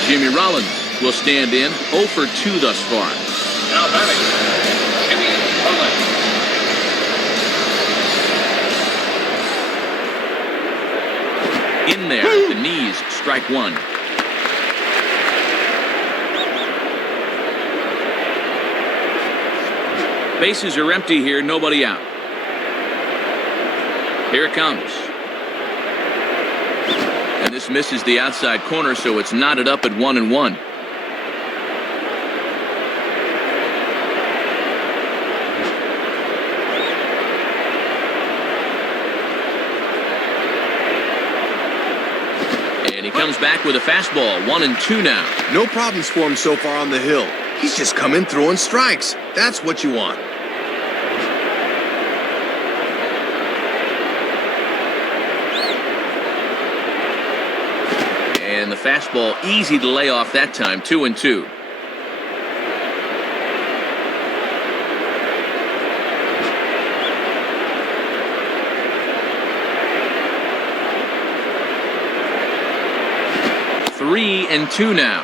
Jimmy Rollins will stand in 0 for 2 thus far. Now batting, Jimmy Rollins. In there at the knees, strike one. Bases are empty here, nobody out. Here it comes. And this misses the outside corner, so it's knotted up at 1-1. And he comes back with a fastball, 1-2 now. No problems for him so far on the hill. He's just come in throwing strikes. That's what you want. And the fastball easy to lay off that time, 2-2. Three and two now.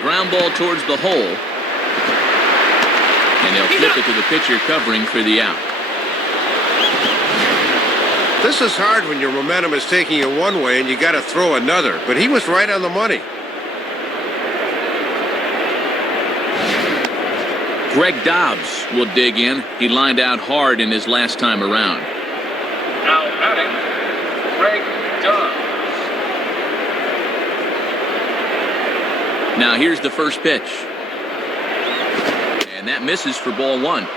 Ground ball towards the hole. And they'll flip it to the pitcher covering for the out. This is hard when your momentum is taking you one way and you got to throw another, but he was right on the money. Greg Dobbs will dig in. He lined out hard in his last time around. Now batting, Greg Dobbs. Now here's the first pitch. And that misses for ball one.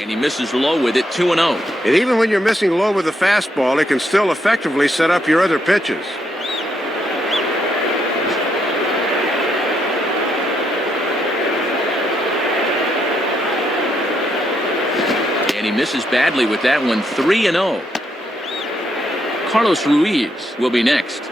And he misses low with it, 2-0. And even when you're missing low with a fastball, it can still effectively set up your other pitches. And he misses badly with that one, 3-0. Carlos Ruiz will be next.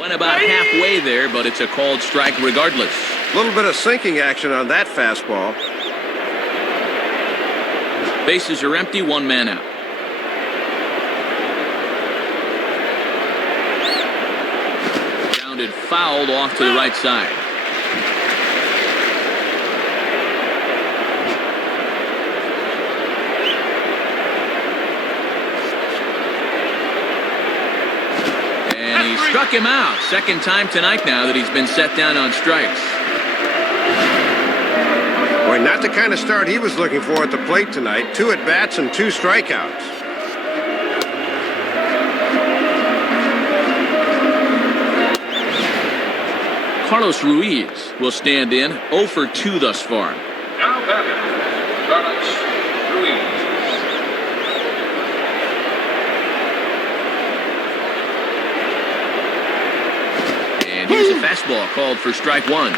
Went about halfway there, but it's a called strike regardless. A little bit of sinking action on that fastball. Bases are empty, one man out. Fouled off to the right side. And he struck him out. Second time tonight now that he's been set down on strikes. Boy, not the kind of start he was looking for at the plate tonight. 2 at-bats and 2 strikeouts. Carlos Ruiz will stand in 0 for 2 thus far. Now batting, Carlos Ruiz. And here's a fastball called for strike 1.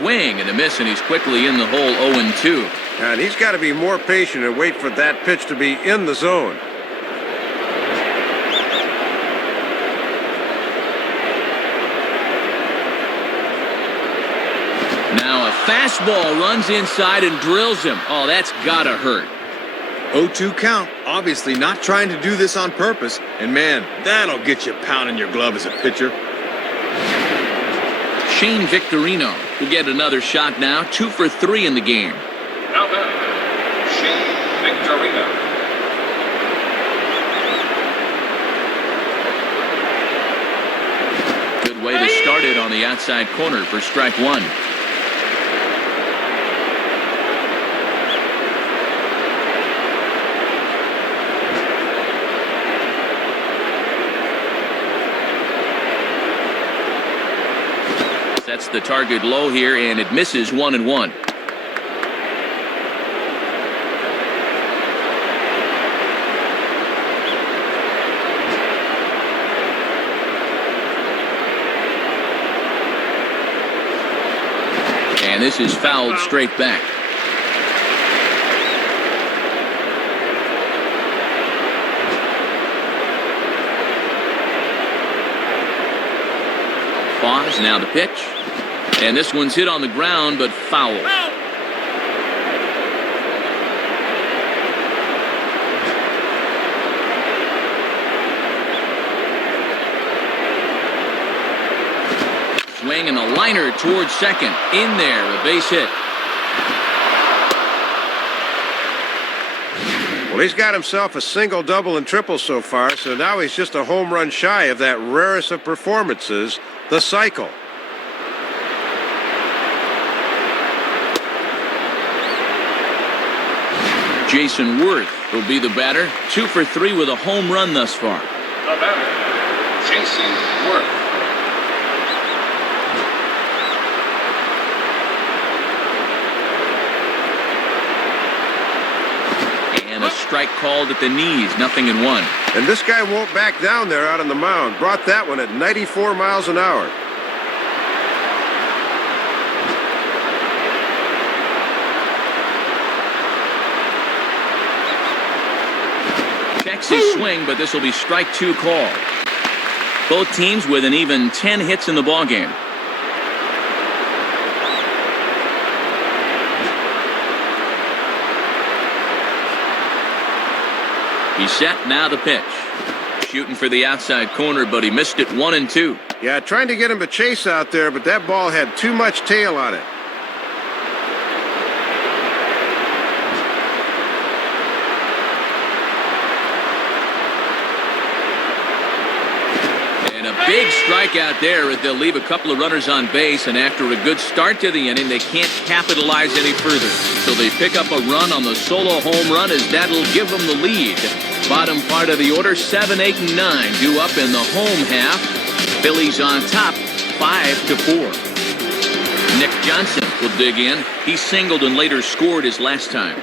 Swing and a miss, and he's quickly in the hole 0-2. And he's got to be more patient and wait for that pitch to be in the zone. Now a fastball runs inside and drills him. Oh, that's gotta hurt. 0-2 count. Obviously not trying to do this on purpose. And man, that'll get you pounding your glove as a pitcher. Shane Victorino will get another shot now. 2 for 3 in the game. Now batting, Shane Victorino. Good way to start it on the outside corner for strike 1. That's the target low here, and it misses 1-1. And this is fouled straight back. Pause, now the pitch. And this one's hit on the ground, but foul. Swing and a liner towards second. In there, a base hit. Well, he's got himself a single, double, and triple so far, so now he's just a home run shy of that rarest of performances, the cycle. Jason Worth will be the batter. 2 for 3 with a home run thus far. The batter, Jason Worth. And a strike called at the knees. 0-1. And this guy won't back down there out on the mound. Brought that one at 94 miles an hour. Checks his swing, but this will be strike 2 call. Both teams with an even 10 hits in the ballgame. He's set, now the pitch. Shooting for the outside corner, but he missed it 1-2. Yeah, trying to get him a chase out there, but that ball had too much tail on it. Big strikeout there as they'll leave a couple of runners on base, and after a good start to the inning, they can't capitalize any further. So they pick up a run on the solo home run as that'll give them the lead. Bottom part of the order, 7, 8, and 9 due up in the home half. Phillies on top, 5-4. Nick Johnson will dig in. He singled and later scored his last time.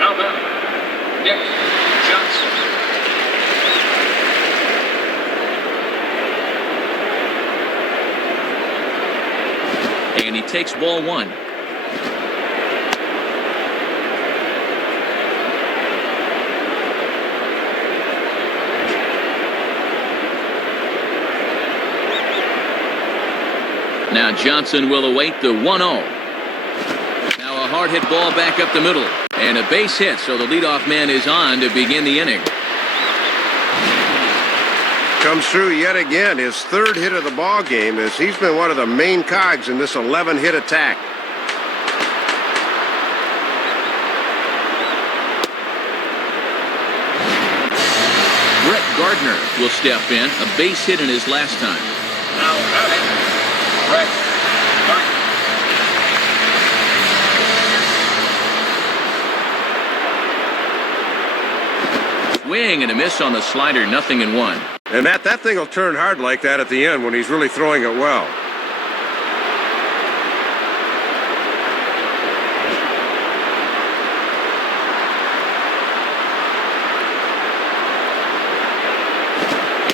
Now batting, Nick Johnson. And he takes ball 1. Now Johnson will await the 1-0. Now a hard hit ball back up the middle. And a base hit, so the leadoff man is on to begin the inning. Comes through yet again, his third hit of the ball game, as he's been one of the main cogs in this 11-hit attack. Brett Gardner will step in, a base hit in his last time. Now batting, Brett Gardner. swing and a miss on the slider, 0-1. And Matt, that thing will turn hard like that at the end when he's really throwing it well.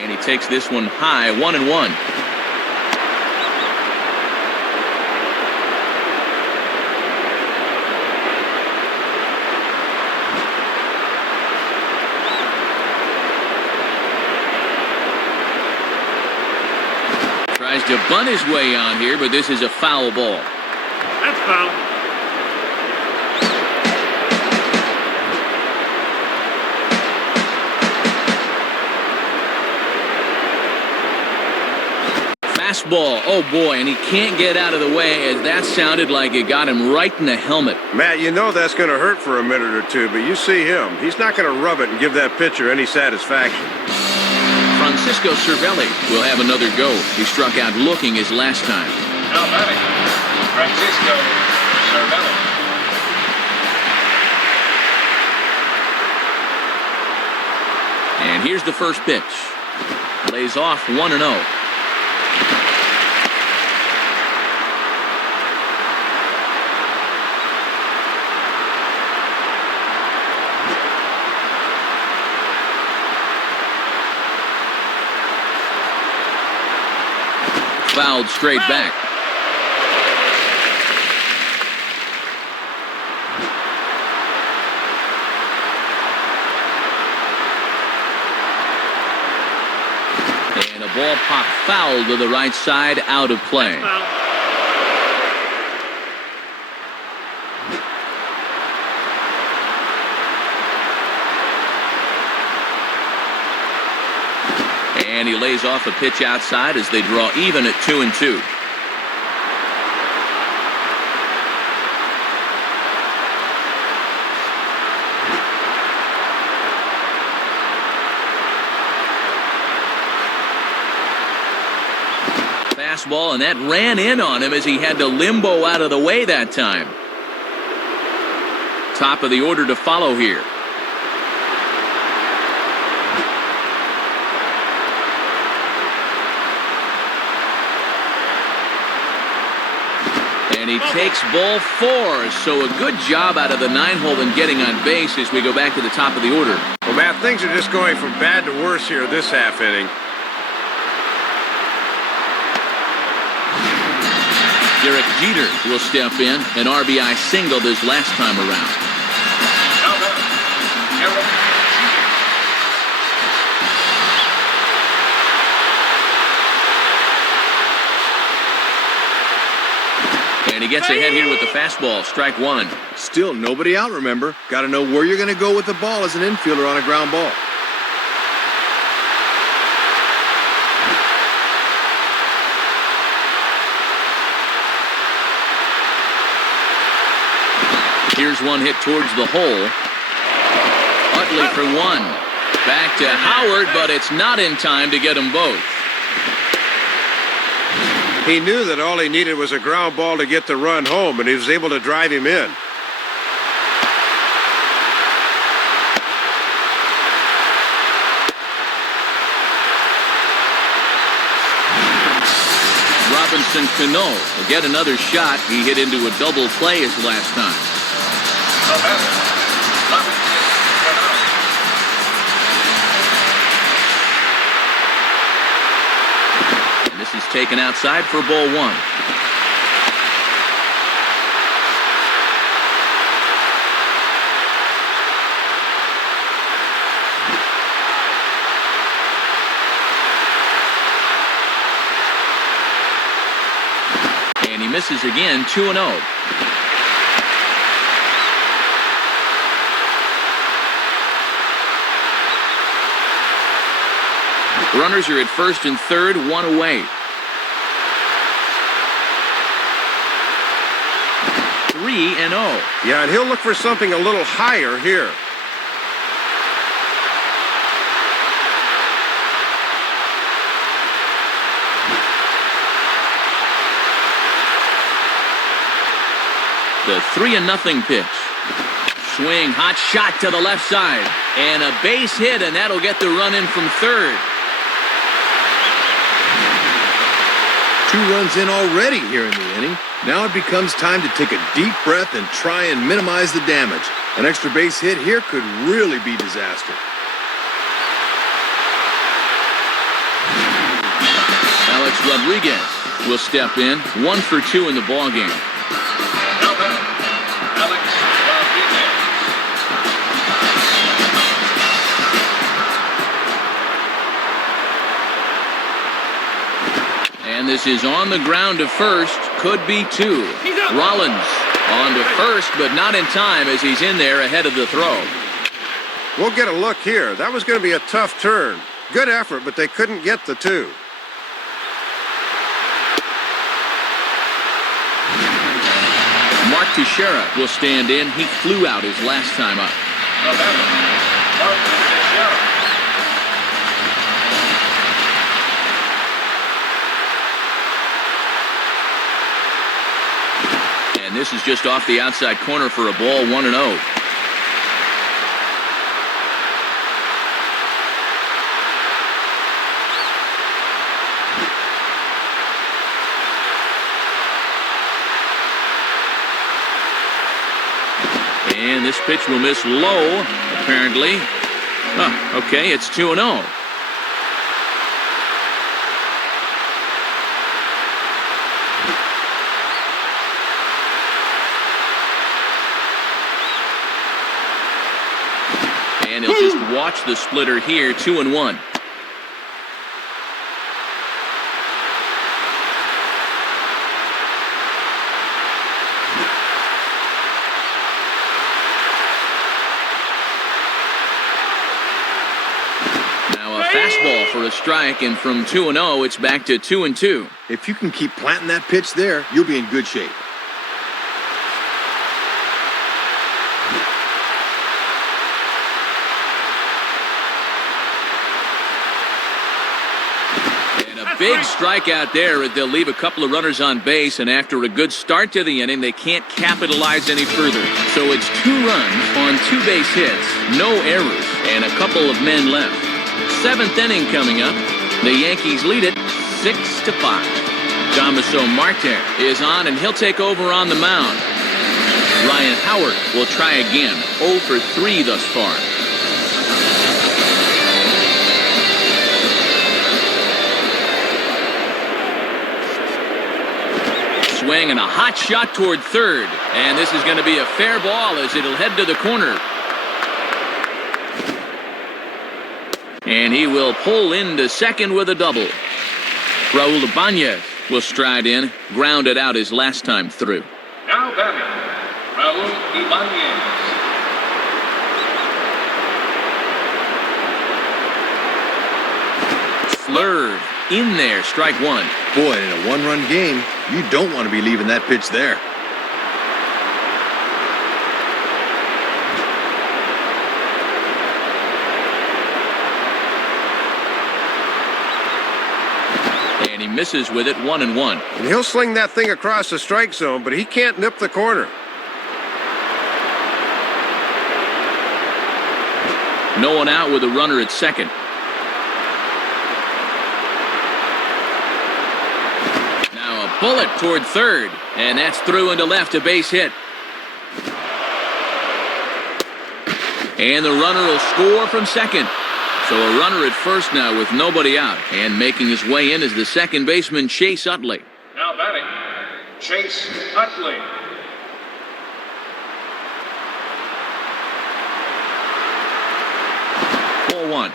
And he takes this one high, 1-1. Tries to bunt his way on here, but this is a foul ball. That's foul. Fastball, oh boy, and he can't get out of the way as that sounded like it got him right in the helmet. Matt, you know that's going to hurt for a minute or two, but you see him. He's not going to rub it and give that pitcher any satisfaction. Francisco Cervelli will have another go. He struck out looking his last time. Now batting, Francisco Cervelli. And here's the first pitch. Lays off 1-0. Fouled straight back. And a ball pop foul to the right side, out of play. And he lays off a pitch outside as they draw even at 2-2. Fastball, and that ran in on him as he had to limbo out of the way that time. Top of the order to follow here. And he takes ball 4, so a good job out of the 9-hole in getting on base as we go back to the top of the order. Well, Matt, things are just going from bad to worse here this half inning. Derek Jeter will step in, an RBI single this last time around. Now batting, Derek Jeter. And he gets ahead here with the fastball, strike 1. Still nobody out, remember. Got to know where you're going to go with the ball as an infielder on a ground ball. Here's one hit towards the hole. Utley for 1. Back to Howard, but it's not in time to get them both. He knew that all he needed was a ground ball to get the run home, and he was able to drive him in. Robinson Cano will get another shot. He hit into a double play his last time. Now batting, Robinson Cano. This is taken outside for ball 1. And he misses again, 2-0. Runners are at first and third, 1 away. 3-0. Yeah, and he'll look for something a little higher here. The 3-0 pitch. Swing, hot shot to the left side. And a base hit, and that'll get the run in from third. 2 runs in already here in the inning. Now it becomes time to take a deep breath and try and minimize the damage. An extra base hit here could really be disaster. Alex Rodriguez will step in. 1 for 2 in the ballgame. Now batting, Alex Rodriguez. And this is on the ground to first. Could be 2. Rollins on to first, but not in time as he's in there ahead of the throw. We'll get a look here. That was going to be a tough turn. Good effort, but they couldn't get the 2. Mark Teixeira will stand in. He flew out his last time up. Now batting, Mark Teixeira. And this is just off the outside corner for a ball, 1-0. And this pitch will miss low, apparently. Okay, it's 2-0. And he'll just watch the splitter here, 2-1. Now a fastball for a strike, and from 2-0, it's back to 2-2. If you can keep planting that pitch there, you'll be in good shape. Big strikeout there. They'll leave a couple of runners on base, and after a good start to the inning, they can't capitalize any further. So it's 2 runs on 2 base hits, no errors, and a couple of men left. 7th inning coming up. The Yankees lead it 6-5. Damaso Marte is on, and he'll take over on the mound. Ryan Howard will try again. 0 for 3 thus far. Swing and a hot shot toward third. And this is going to be a fair ball as it'll head to the corner. And he will pull into second with a double. Raul Ibanez will stride in, grounded out his last time through. Now batting, Raul Ibanez. Slurve in there, strike 1. Boy, in a 1-run game, you don't want to be leaving that pitch there. And he misses with it, 1-1. And he'll sling that thing across the strike zone, but he can't nip the corner. No one out with a runner at second. Bullet toward third, and that's through into left, a base hit. And the runner will score from second. So a runner at first now with nobody out, and making his way in is the second baseman, Chase Utley. Now batting, Chase Utley. Ball 1.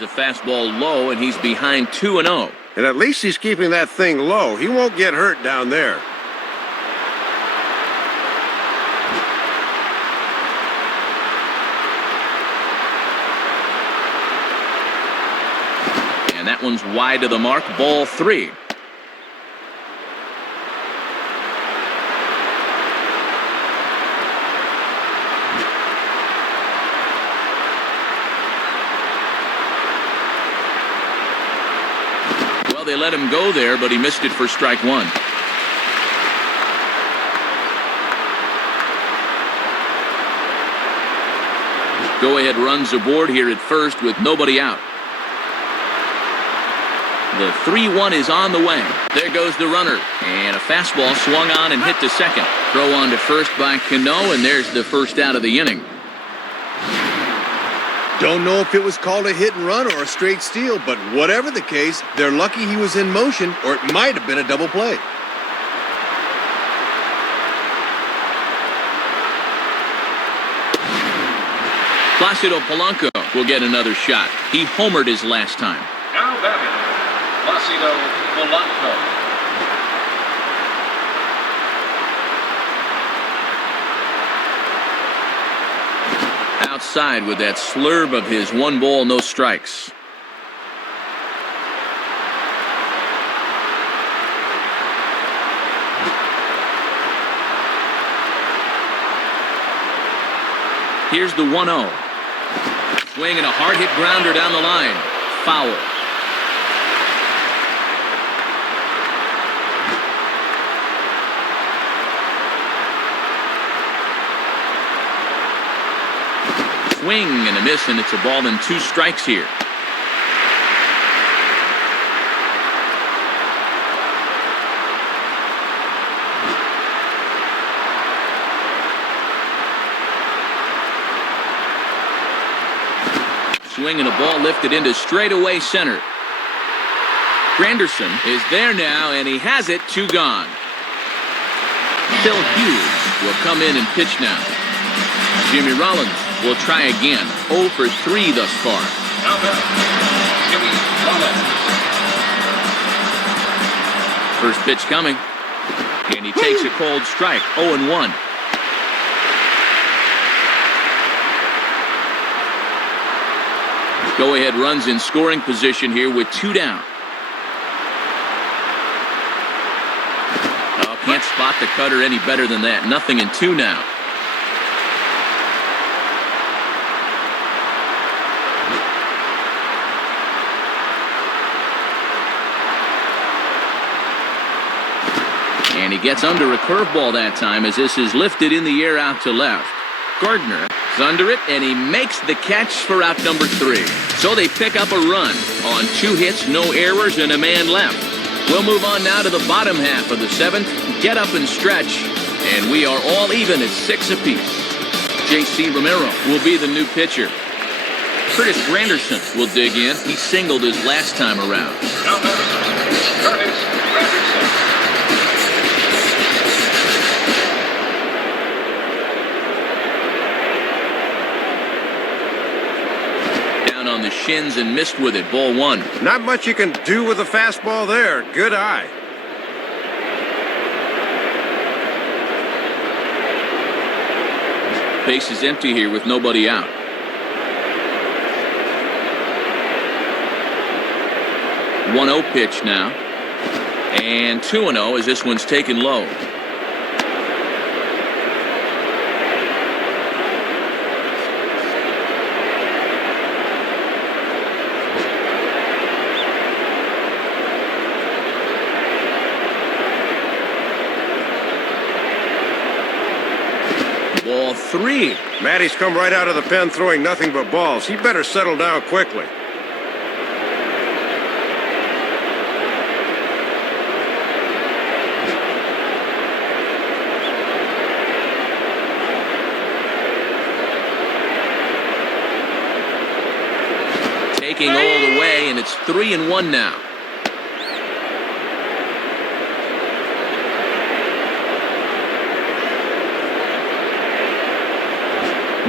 A fastball low, and he's behind 2-0. And at least he's keeping that thing low. He won't get hurt down there. And that one's wide to the mark, ball 3. let him go there, but he missed it for strike one. Go-ahead runs aboard here at first with nobody out. The 3-1 is on the way. There goes the runner. And a fastball swung on and hit to second. Throw on to first by Cano, and there's the first out of the inning. Don't know if it was called a hit and run or a straight steal, but whatever the case, they're lucky he was in motion, or it might have been a double play. Placido Polanco will get another shot. He homered his last time. Now batting, Placido Polanco. Outside with that slurve of his, 1 ball, no strikes. Here's the 1-0. Swing and a hard-hit grounder down the line. Foul. Swing and a miss, and it's a ball and 2 strikes here. Swing and a ball lifted into straightaway center. Granderson is there now, and he has it. 2 gone. Phil Hughes will come in and pitch now. Jimmy Rollins will try again. 0 for 3 thus far. Now batting, Jimmy Rollins. First pitch coming. And he takes a cold strike. 0-1. Go-ahead runs in scoring position here with 2 down. Oh, can't spot the cutter any better than that. 0-2 now. And he gets under a curveball that time as this is lifted in the air out to left. Gardner is under it, and he makes the catch for out number 3. So they pick up a run on 2 hits, no errors, and a man left. We'll move on now to the bottom half of the 7th. Get up and stretch, and we are all even at 6 apiece. J.C. Romero will be the new pitcher. Curtis Granderson will dig in. He singled his last time around. Now batting, Curtis Granderson. On the shins and missed with it. Ball 1. Not much you can do with a fastball there. Good eye. Base is empty here with nobody out. One 0 pitch now. And 2-0 as this one's taken low. Ball 3. Matty's come right out of the pen throwing nothing but balls. He better settle down quickly. Taking all the way, and it's 3-1 now.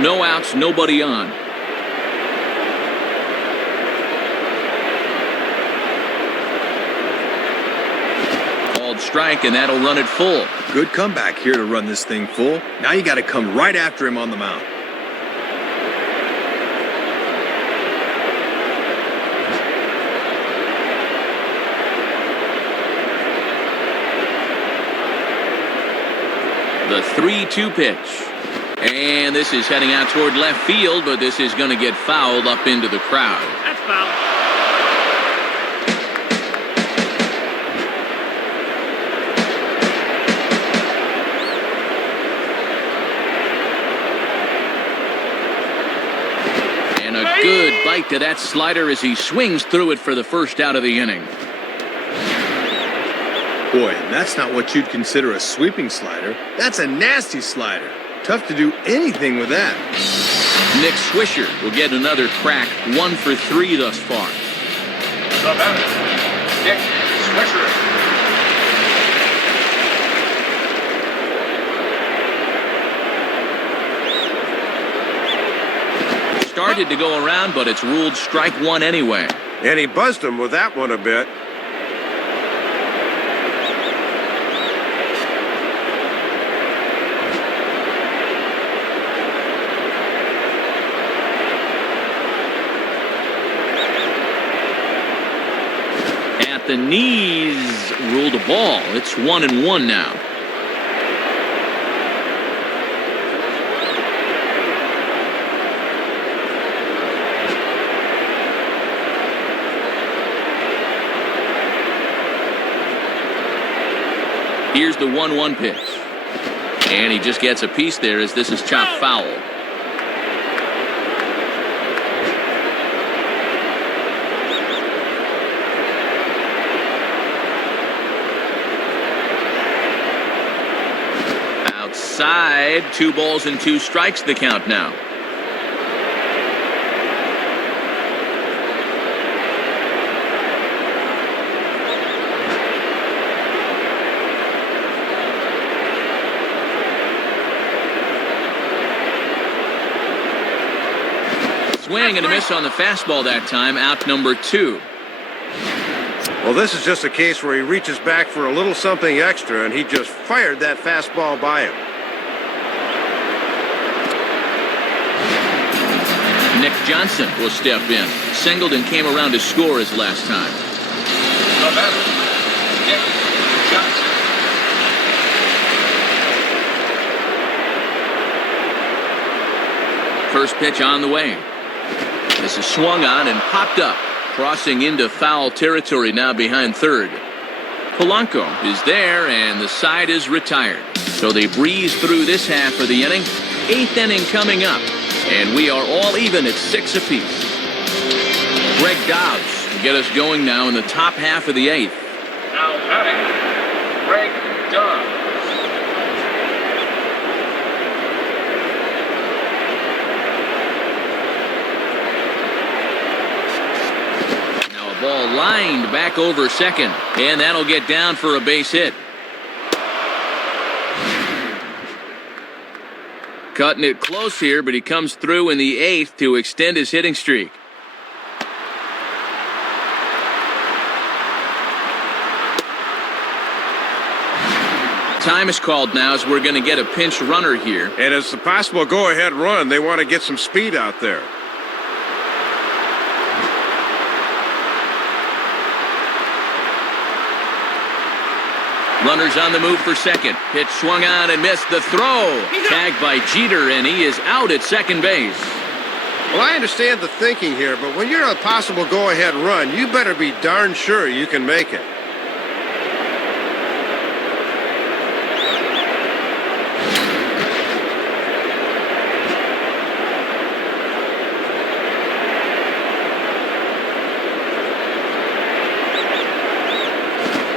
No outs, nobody on. Called strike, and that'll run it full. Good comeback here to run this thing full. Now you got to come right after him on the mound. The 3-2 pitch. And this is heading out toward left field, but this is going to get fouled up into the crowd. That's foul. bite to that slider as he swings through it for the first out of the inning. Boy, and that's not what you'd consider a sweeping slider. That's a nasty slider. Tough to do anything with that. Nick Swisher will get another crack, 1 for 3 thus far. The batter, Nick Swisher. Started to go around, but it's ruled strike 1 anyway. And he buzzed him with that one a bit. At the knees, ruled a ball. It's 1-1 now. Here's the 1-1 pitch. And he just gets a piece there as this is chopped foul. Outside, 2 balls and 2 strikes the count now. Swing and a miss on the fastball that time, out number 2. Well, this is just a case where he reaches back for a little something extra, and he just fired that fastball by him. Nick Johnson will step in. Singleton came around to score his last time. The batter, Nick Johnson. First pitch on the way. This is swung on and popped up, crossing into foul territory now behind third. Polanco is there, and the side is retired. So they breeze through this half of the inning. 8th inning coming up, and we are all even at 6 apiece. Greg Dobbs will get us going now in the top half of the 8th. Now batting, Greg Dobbs. Ball lined back over second, and that'll get down for a base hit. Cutting it close here, but he comes through in the 8th to extend his hitting streak. Time is called now as we're going to get a pinch runner here. And it's a possible go-ahead run. They want to get some speed out there. Runners on the move for second. Pitch swung on and missed the throw. Tagged by Jeter, and he is out at second base. Well, I understand the thinking here, but when you're a possible go-ahead run, you better be darn sure you can make it.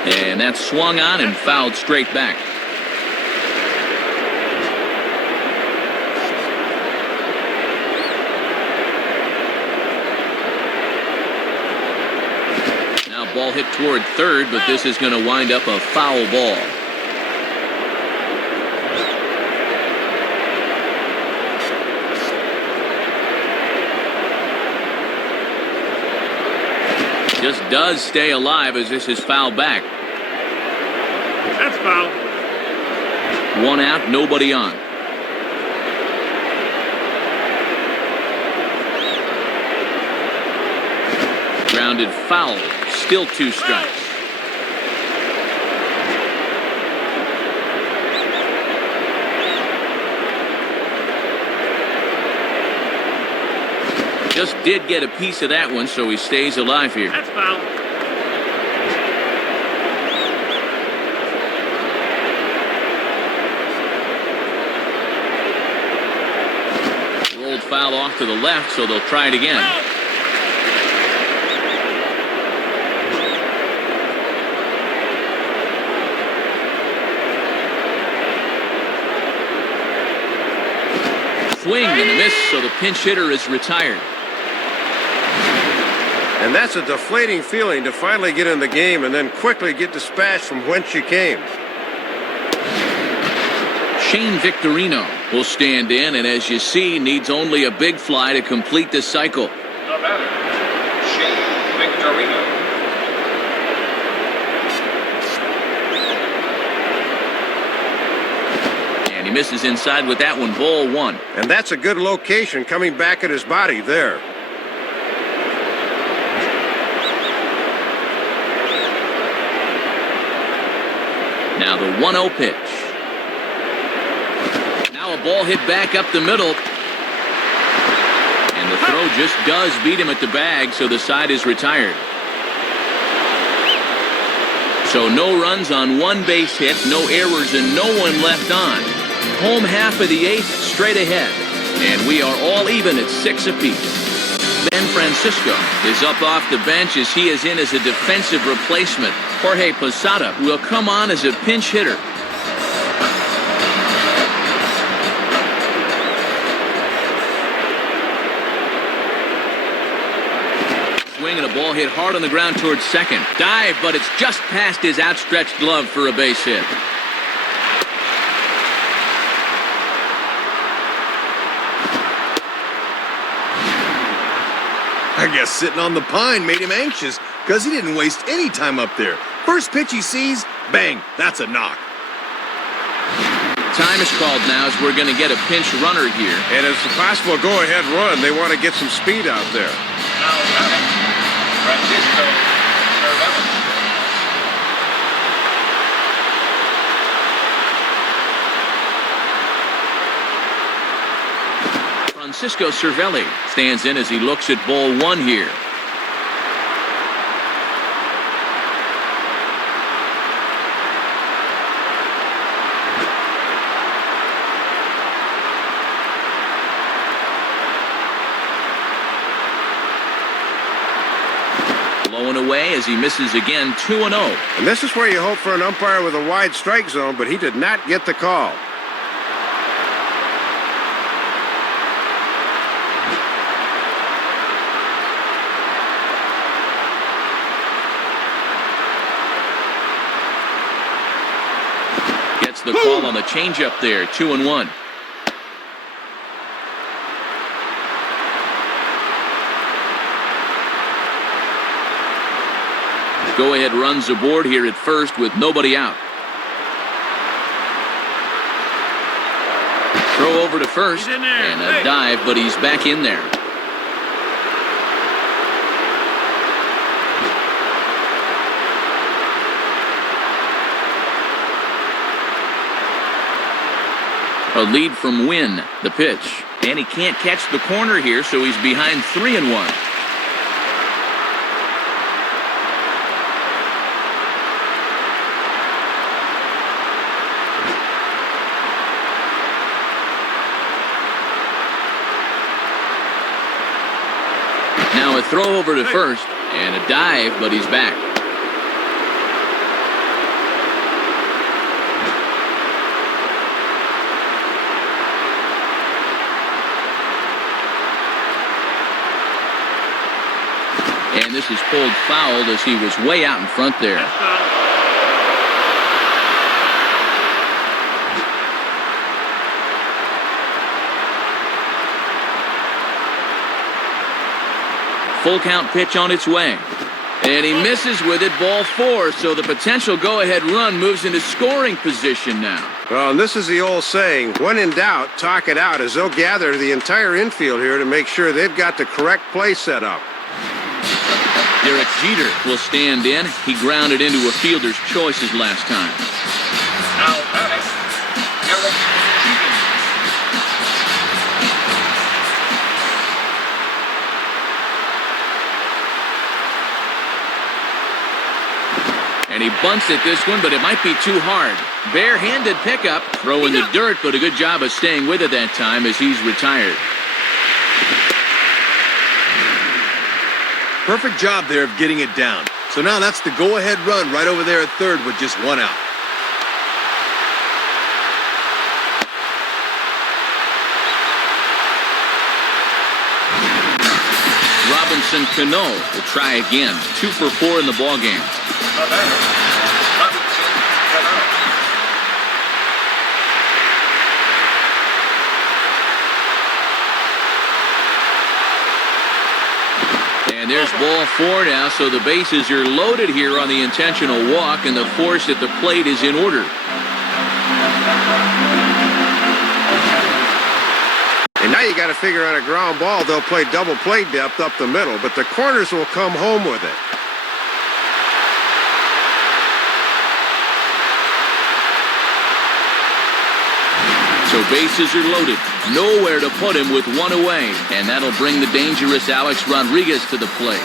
And that's swung on and fouled straight back. Now ball hit toward third, but this is going to wind up a foul ball. Just does stay alive as this is fouled back. That's foul. 1 out, nobody on. Grounded foul, still 2 strikes. Just did get a piece of that one, so he stays alive here. That's foul. Rolled foul off to the left, so they'll try it again. swing and a miss, so the pinch hitter is retired. And that's a deflating feeling to finally get in the game and then quickly get dispatched from whence you came. Shane Victorino will stand in, and as you see, needs only a big fly to complete this cycle. The batter, Shane Victorino. And he misses inside with that one, ball one. And that's a good location coming back at his body there. Now the 1-0 pitch. Now a ball hit back up the middle. And the throw just does beat him at the bag, so the side is retired. So no runs on one base hit, no errors, and no one left on. Home half of the eighth, straight ahead. And we are all even at 6 apiece. Ben Francisco is up off the bench as he is in as a defensive replacement. Jorge Posada will come on as a pinch hitter. Swing and a ball hit hard on the ground towards second. Dive, but it's just past his outstretched glove for a base hit. I guess sitting on the pine made him anxious because he didn't waste any time up there. First pitch he sees, bang, that's a knock. Time is called now as we're going to get a pinch runner here. And it's a possible go-ahead run. They want to get some speed out there. Now batting, Francisco Cervelli. Francisco Cervelli stands in as he looks at ball one here. Blowing away as he misses again, 2-0. And this is where you hope for an umpire with a wide strike zone, but he did not get the call. The call on the changeup there, 2-1. Go ahead runs aboard here at first with nobody out. Throw over to first and a dive, but he's back in there. A lead from Wynn, the pitch. And he can't catch the corner here, so he's behind 3-1. Now a throw over to first and a dive, but he's back. And this is pulled foul as he was way out in front there. Full count pitch on its way. And he misses with it, ball 4, so the potential go-ahead run moves into scoring position now. Well, and this is the old saying, when in doubt, talk it out, as they'll gather the entire infield here to make sure they've got the correct play set up. Derek Jeter will stand in. He grounded into a fielder's choices last time. Now batting, Derek Jeter. And he bunts at this one, but it might be too hard. Bare-handed pickup, throw in the dirt, but a good job of staying with it that time as he's retired. Perfect job there of getting it down. So now that's the go-ahead run right over there at third with just one out. Robinson Cano will try again. 2 for 4 in the ballgame. The batter, Robinson Cano. And there's ball 4 now, so the bases are loaded here on the intentional walk, and the force at the plate is in order. And now you got to figure on a ground ball. They'll play double play depth up the middle, but the corners will come home with it. So bases are loaded. Nowhere to put him with 1 away. And that'll bring the dangerous Alex Rodriguez to the plate.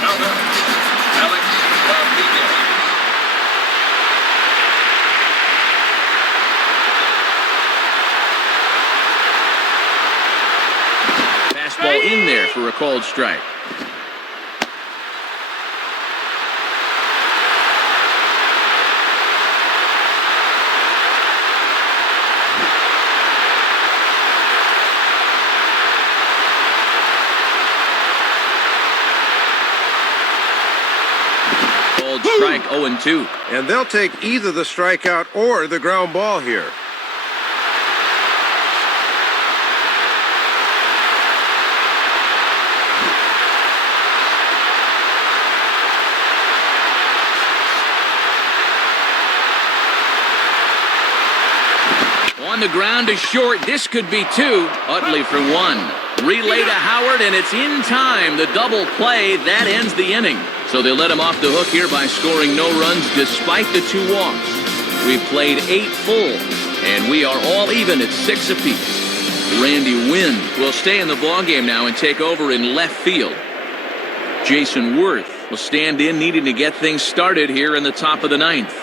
Now batting, Alex Rodriguez. Fastball in there for a called strike. Called strike 0-2. And they'll take either the strikeout or the ground ball here. On the ground to short. This could be 2. Utley for 1. Relay to Howard, and it's in time. The double play. That ends the inning. So they let him off the hook here by scoring no runs despite the 2 walks. We've played 8 full, and we are all even at 6 apiece. Randy Wynn will stay in the ballgame now and take over in left field. Jason Worth will stand in, needing to get things started here in the top of the 9th.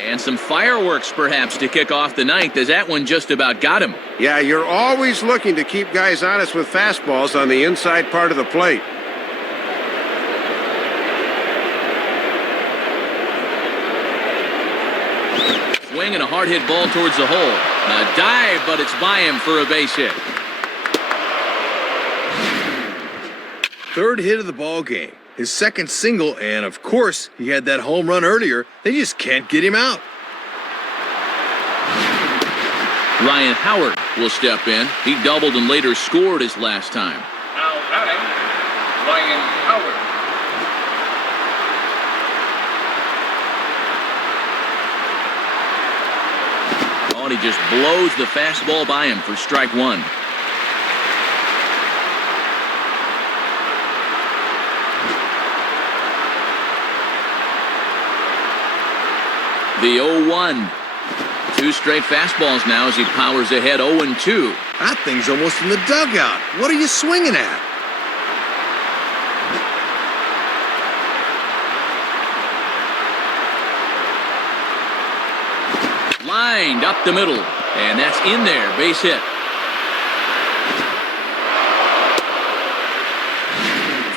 And some fireworks, perhaps, to kick off the 9th, as that one just about got him. Yeah, you're always looking to keep guys honest with fastballs on the inside part of the plate. Swing and a hard hit ball towards the hole. A dive, but it's by him for a base hit. 3rd hit of the ball game. His 2nd single, and of course, he had that home run earlier. They just can't get him out. Ryan Howard will step in. He doubled and later scored his last time. Now batting, Ryan Howard. Oh, and he just blows the fastball by him for strike 1. The 0-1. 2 straight fastballs now as he powers ahead 0-2. That thing's almost in the dugout. What are you swinging at? Lined up the middle. And that's in there. Base hit.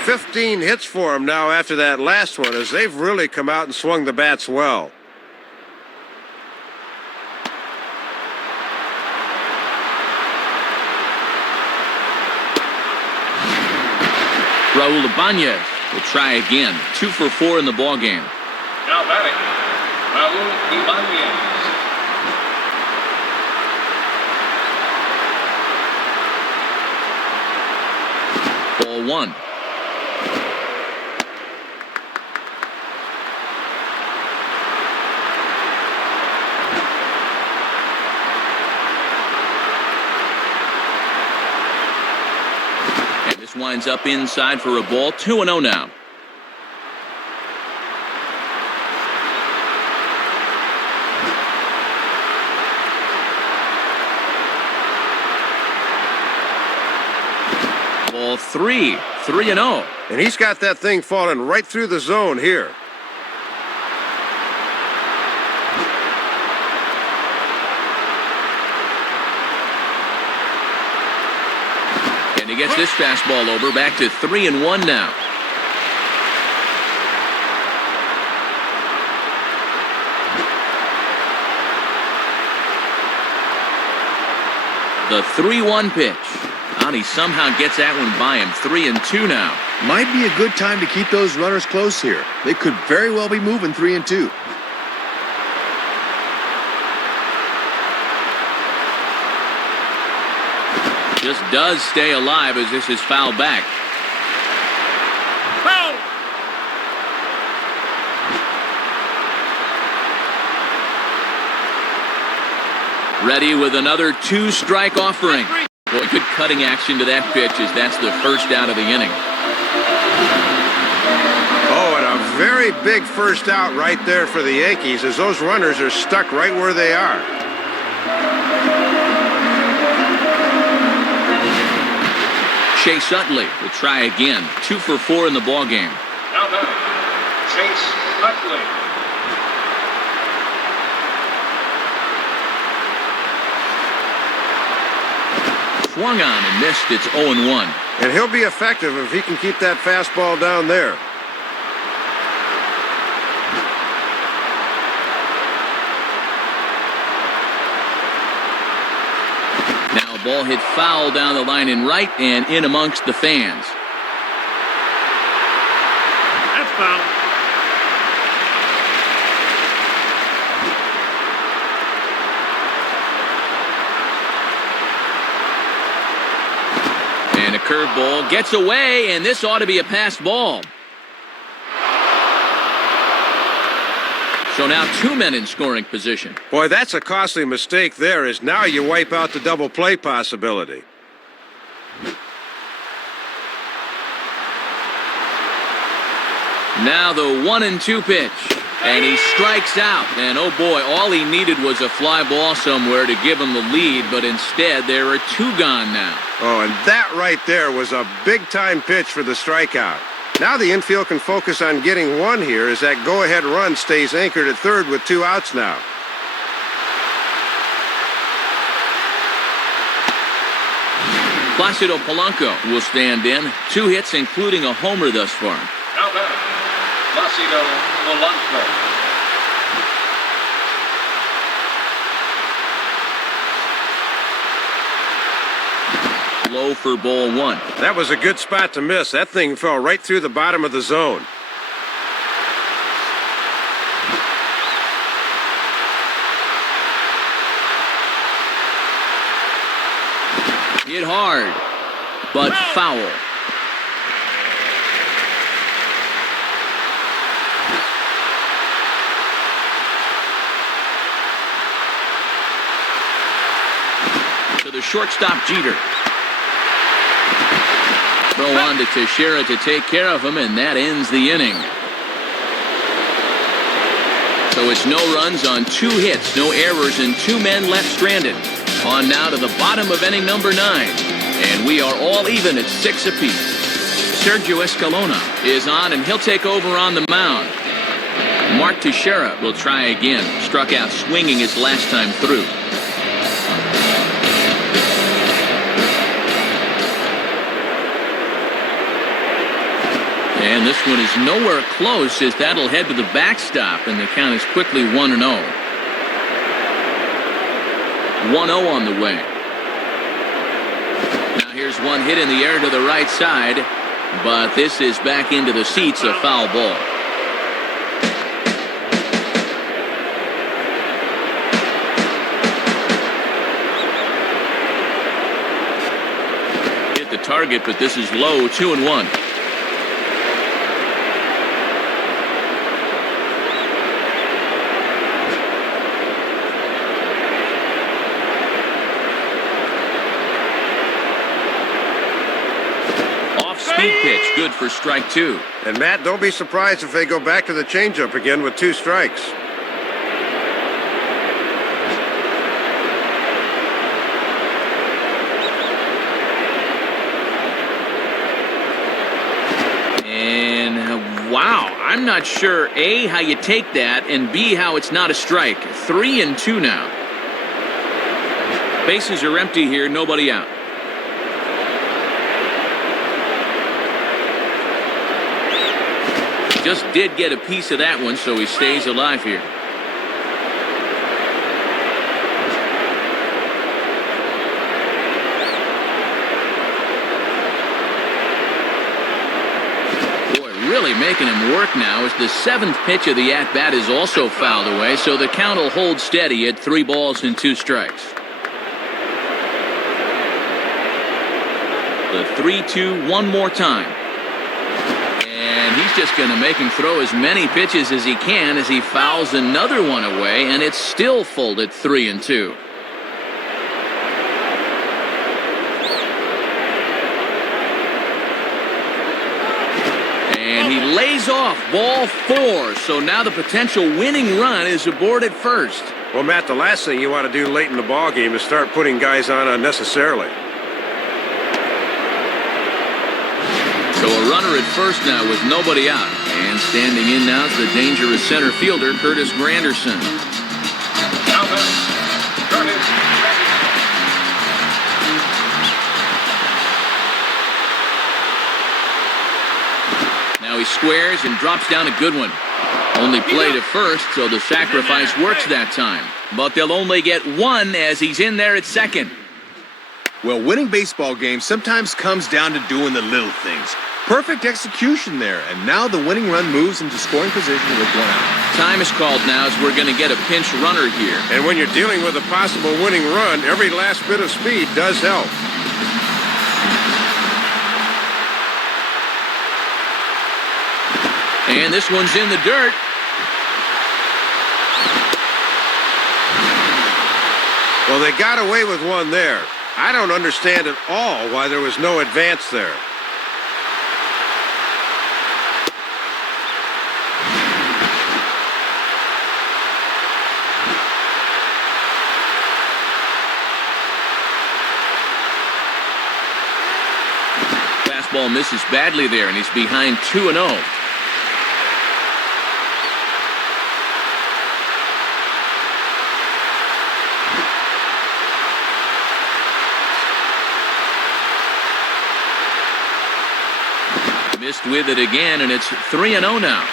15 hits for him now after that last one, as they've really come out and swung the bats well. Raul Ibanez will try again. 2 for 4 in the ballgame. Now batting, Raul Ibanez. Ball 1. And this winds up inside for a ball. 2-0 now. Ball 3. 3-0. And he's got that thing falling right through the zone here. And he gets this fastball over. Back to 3-1 now. The 3-1 pitch. And he somehow gets that one by him. 3-2 now. Might be a good time to keep those runners close here. They could very well be moving 3-2. Just does stay alive as this is fouled back. Foul! Ready with another 2-strike offering. Boy, good cutting action to that pitch as that's the first out of the inning. Oh, and a very big first out right there for the Yankees as those runners are stuck right where they are. Chase Utley will try again. 2 for 4 in the ballgame. Now batting, Chase Utley. Swung on and missed. It's 0-1. And he'll be effective if he can keep that fastball down there. Now a ball hit foul down the line in right and in amongst the fans. That's foul. And a curveball gets away, and this ought to be a passed ball. So now 2 men in scoring position. Boy, that's a costly mistake there, as now you wipe out the double play possibility. Now the 1-2 pitch. And he strikes out. And oh boy, all he needed was a fly ball somewhere to give him the lead, but instead there are 2 gone now. Oh, and that right there was a big-time pitch for the strikeout. Now the infield can focus on getting 1 here as that go-ahead run stays anchored at third with 2 outs now. Placido Polanco will stand in. 2 hits, including a homer thus far. Now batting, Placido Polanco. Low for ball 1. That was a good spot to miss. That thing fell right through the bottom of the zone. Hit hard, but foul. To the shortstop, Jeter. Throw on to Teixeira to take care of him, and that ends the inning. So it's no runs on 2 hits, no errors, and 2 men left stranded. On now to the bottom of inning number 9. And we are all even at 6 apiece. Sergio Escalona is on, and he'll take over on the mound. Mark Teixeira will try again. Struck out swinging his last time through. And this one is nowhere close as that'll head to the backstop, and the count is quickly 1-0. 1-0 on the way. Now here's one hit in the air to the right side, but this is back into the seats, a foul ball. Hit the target, but this is low, 2-1. Speed pitch, good for strike 2. And Matt, don't be surprised if they go back to the changeup again with 2 strikes. And wow, I'm not sure A, how you take that, and B, how it's not a strike. 3-2 now. Bases are empty here, nobody out. Just did get a piece of that one, so he stays alive here. really making him work now as the 7th pitch of the at-bat is also fouled away, so the count will hold steady at 3 balls and 2 strikes. The 3-2 one more time. And he's just going to make him throw as many pitches as he can as he fouls another one away, and it's still folded 3-2. And he lays off ball 4, so now the potential winning run is aboard at first. Well, Matt, the last thing you want to do late in the ball game is start putting guys on unnecessarily. So a runner at first now with nobody out. And standing in now is the dangerous center fielder, Curtis Granderson. Now then, Curtis Granderson. Now he squares and drops down a good one. Only play to first, so the sacrifice works that time. But they'll only get 1 as he's in there at second. Well, winning baseball games sometimes comes down to doing the little things. Perfect execution there, and now the winning run moves into scoring position with 1 out. Time is called now as we're going to get a pinch runner here. And when you're dealing with a possible winning run, every last bit of speed does help. And this one's in the dirt. Well, they got away with 1 there. I don't understand at all why there was no advance there. Fastball misses badly there, and he's behind 2-0. Missed with it again, and it's 3-0 now.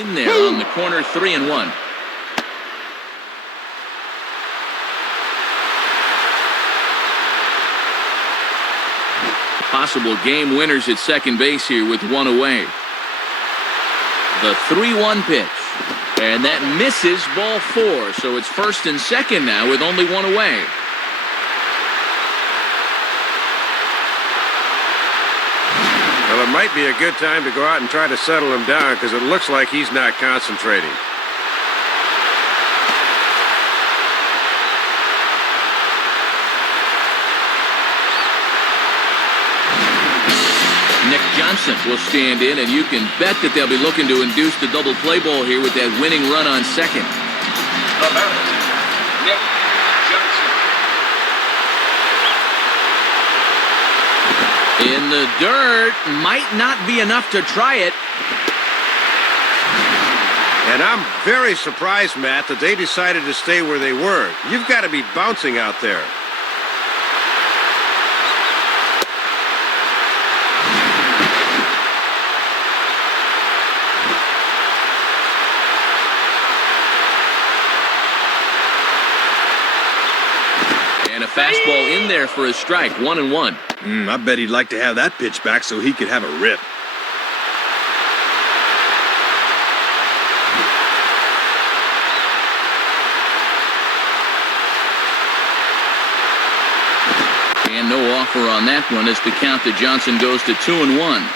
In there on the corner, 3-1. Possible game winners at second base here with 1 away. The 3-1 pitch. And that misses ball 4. So it's first and second now with only 1 away. Well, it might be a good time to go out and try to settle him down because it looks like he's not concentrating. Nick Johnson will stand in, and you can bet that they'll be looking to induce the double play ball here with that winning run on second. The batter, Nick Johnson. In the dirt, might not be enough to try it. And I'm very surprised, Matt, that they decided to stay where they were. You've got to be bouncing out there. And a fastball in there for a strike, 1-1. I bet he'd like to have that pitch back so he could have a rip. And no offer on that one as the count to Johnson goes to 2-1.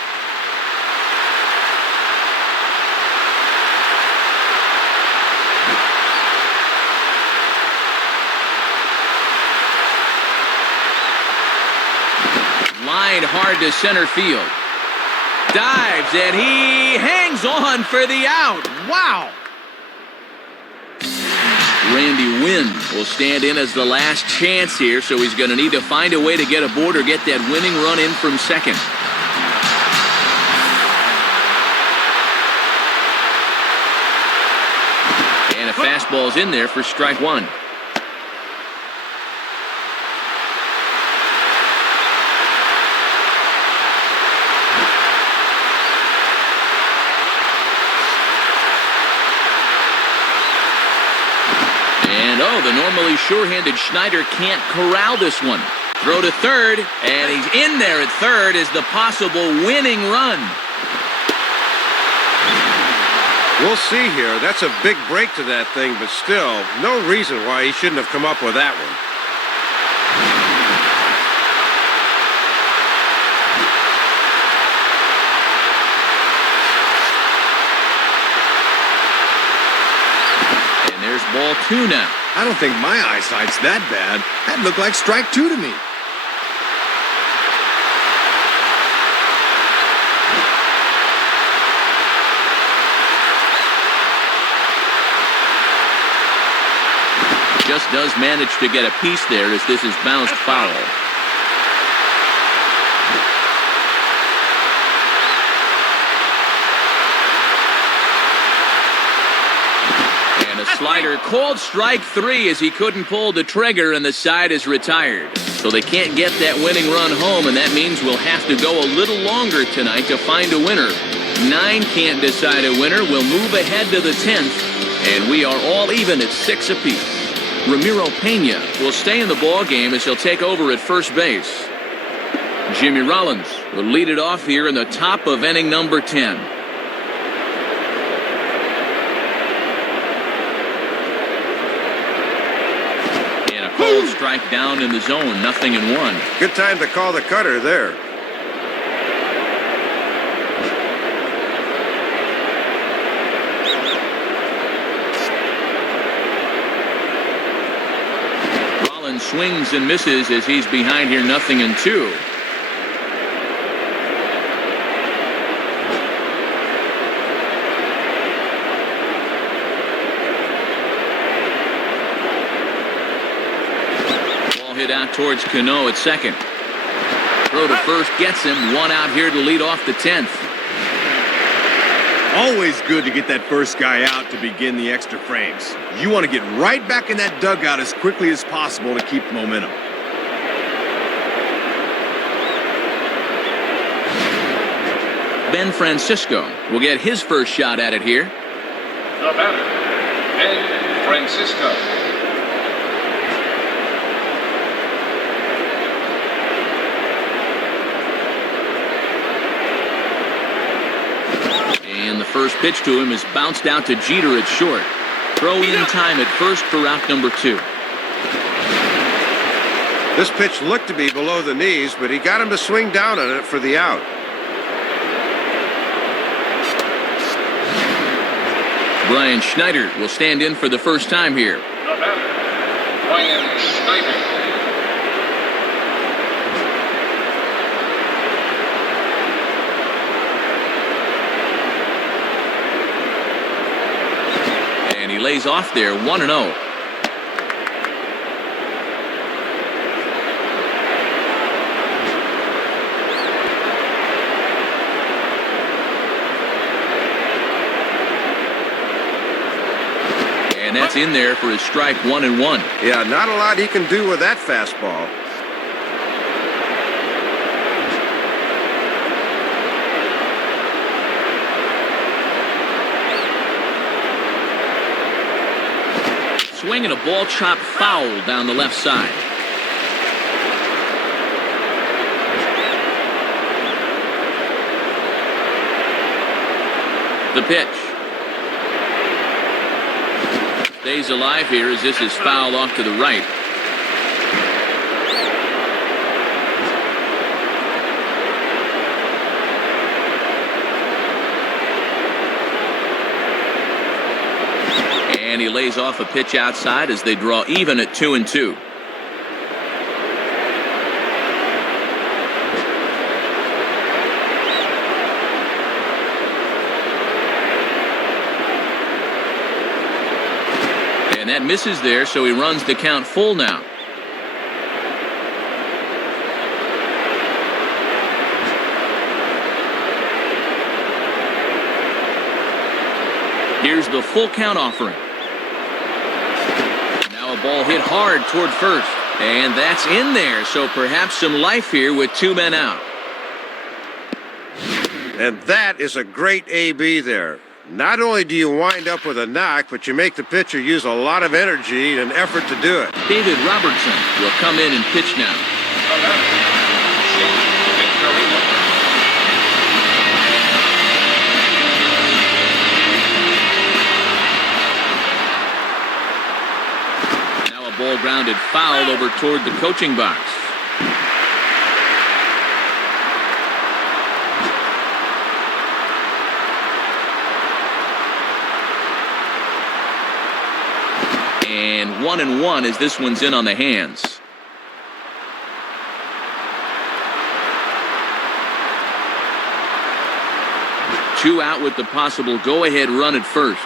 Lined hard to center field. Dives, and he hangs on for the out. Wow! Randy Wynn will stand in as the last chance here, so he's going to need to find a way to get aboard or get that winning run in from second. And a fastball's in there for strike 1. And oh, the normally sure-handed Schneider can't corral this one. Throw to third, and he's in there at third as the possible winning run. We'll see here. That's a big break to that thing, but still, no reason why he shouldn't have come up with that one. And there's ball two now. I don't think my eyesight's that bad. That looked like strike two to me. Just does manage to get a piece there as this is bounced foul. And a slider called strike three as he couldn't pull the trigger and the side is retired. So they can't get that winning run home, and that means we'll have to go a little longer tonight to find a winner. 9 can't decide a winner. We'll move ahead to the 10th, and we are all even at 6 apiece. Ramiro Pena will stay in the ball game as he'll take over at first base. Jimmy Rollins will lead it off here in the top of inning number 10. And a cold strike down in the zone, 0-1. Good time to call the cutter there. Swings and misses as he's behind here, 0-2. Ball hit out towards Cano at second. Throw to first gets him. 1 out here to lead off the 10th. Always good to get that first guy out to begin the extra frames. You want to get right back in that dugout as quickly as possible to keep momentum. Ben Francisco will get his first shot at it here. The batter, Ben Francisco. And the first pitch to him is bounced out to Jeter at short. Throw in time at first for out number 2. This pitch looked to be below the knees, but he got him to swing down on it for the out. Brian Schneider will stand in for the first time here. The batter, Brian Schneider. And he lays off there, 1-0. And that's in there for his strike, 1-1. Yeah, not a lot he can do with that fastball. Swinging a ball chopped foul down the left side. The pitch. Stays alive here as this is fouled off to the right. And he lays off a pitch outside as they draw even at 2-2. And that misses there, so he runs the count full now. Here's the full count offering. Now a ball hit hard toward first. And that's in there, so perhaps some life here with 2 men out. And that is a great AB there. Not only do you wind up with a knock, but you make the pitcher use a lot of energy and effort to do it. David Robertson will come in and pitch now. Now a ball grounded foul over toward the coaching box. And 1-1 as this one's in on the hands. Two out with the possible go-ahead run at first.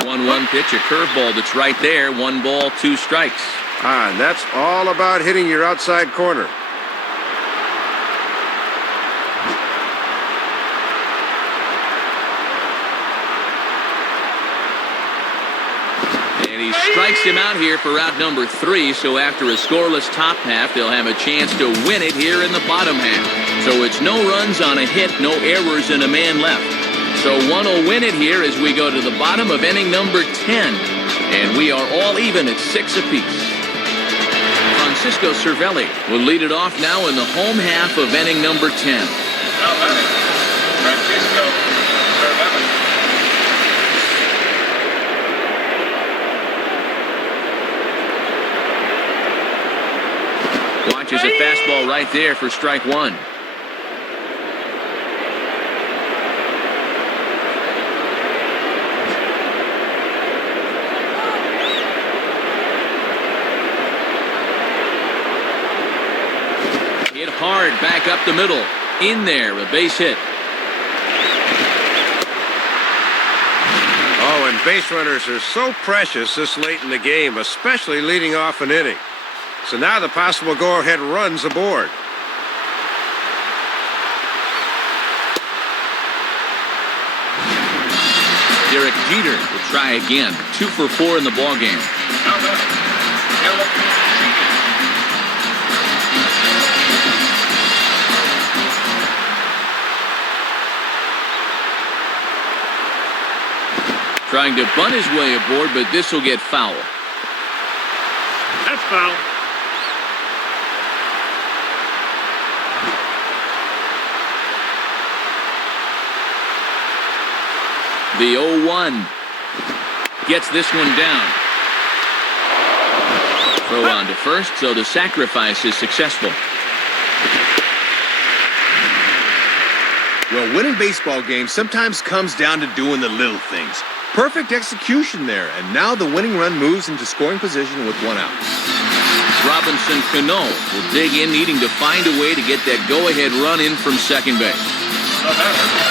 1-1 pitch, a curveball that's right there. 1 ball, 2 strikes. And that's all about hitting your outside corner. And he strikes him out here for out number 3, so after a scoreless top half, they'll have a chance to win it here in the bottom half. So it's no runs on a hit, no errors, and a man left. So one will win it here as we go to the bottom of inning number 10. And we are all even at 6 apiece. Francisco Cervelli will lead it off now in the home half of inning number 10. Now batting, Francisco Cervelli. Watches a fastball right there for strike 1. Hit hard back up the middle. In there, a base hit. Oh, and base runners are so precious this late in the game, especially leading off an inning. So now the possible go-ahead run's aboard. Derek Jeter will try again. 2 for 4 in the ballgame. Now batting, Trying to bunt his way aboard, but this will get foul. That's foul. The 0-1 gets this one down. Throw on to first, so the sacrifice is successful. Well, winning baseball games sometimes comes down to doing the little things. Perfect execution there, and now the winning run moves into scoring position with 1 out. Robinson Cano will dig in, needing to find a way to get that go-ahead run in from second base. The batter,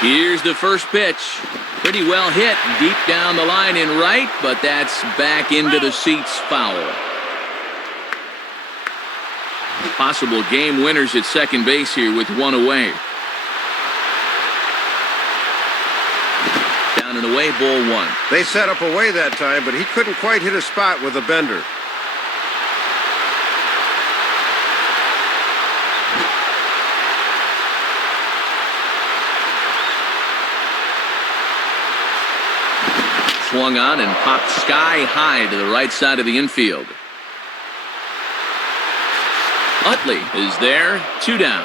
Here's the first pitch. Pretty well hit deep down the line in right, but that's back into the seats, foul. Possible game winners at second base here with 1 away. Down and away, ball 1. They set up away that time, but he couldn't quite hit a spot with a bender. Swung on and popped sky high to the right side of the infield. Utley is there, 2 down.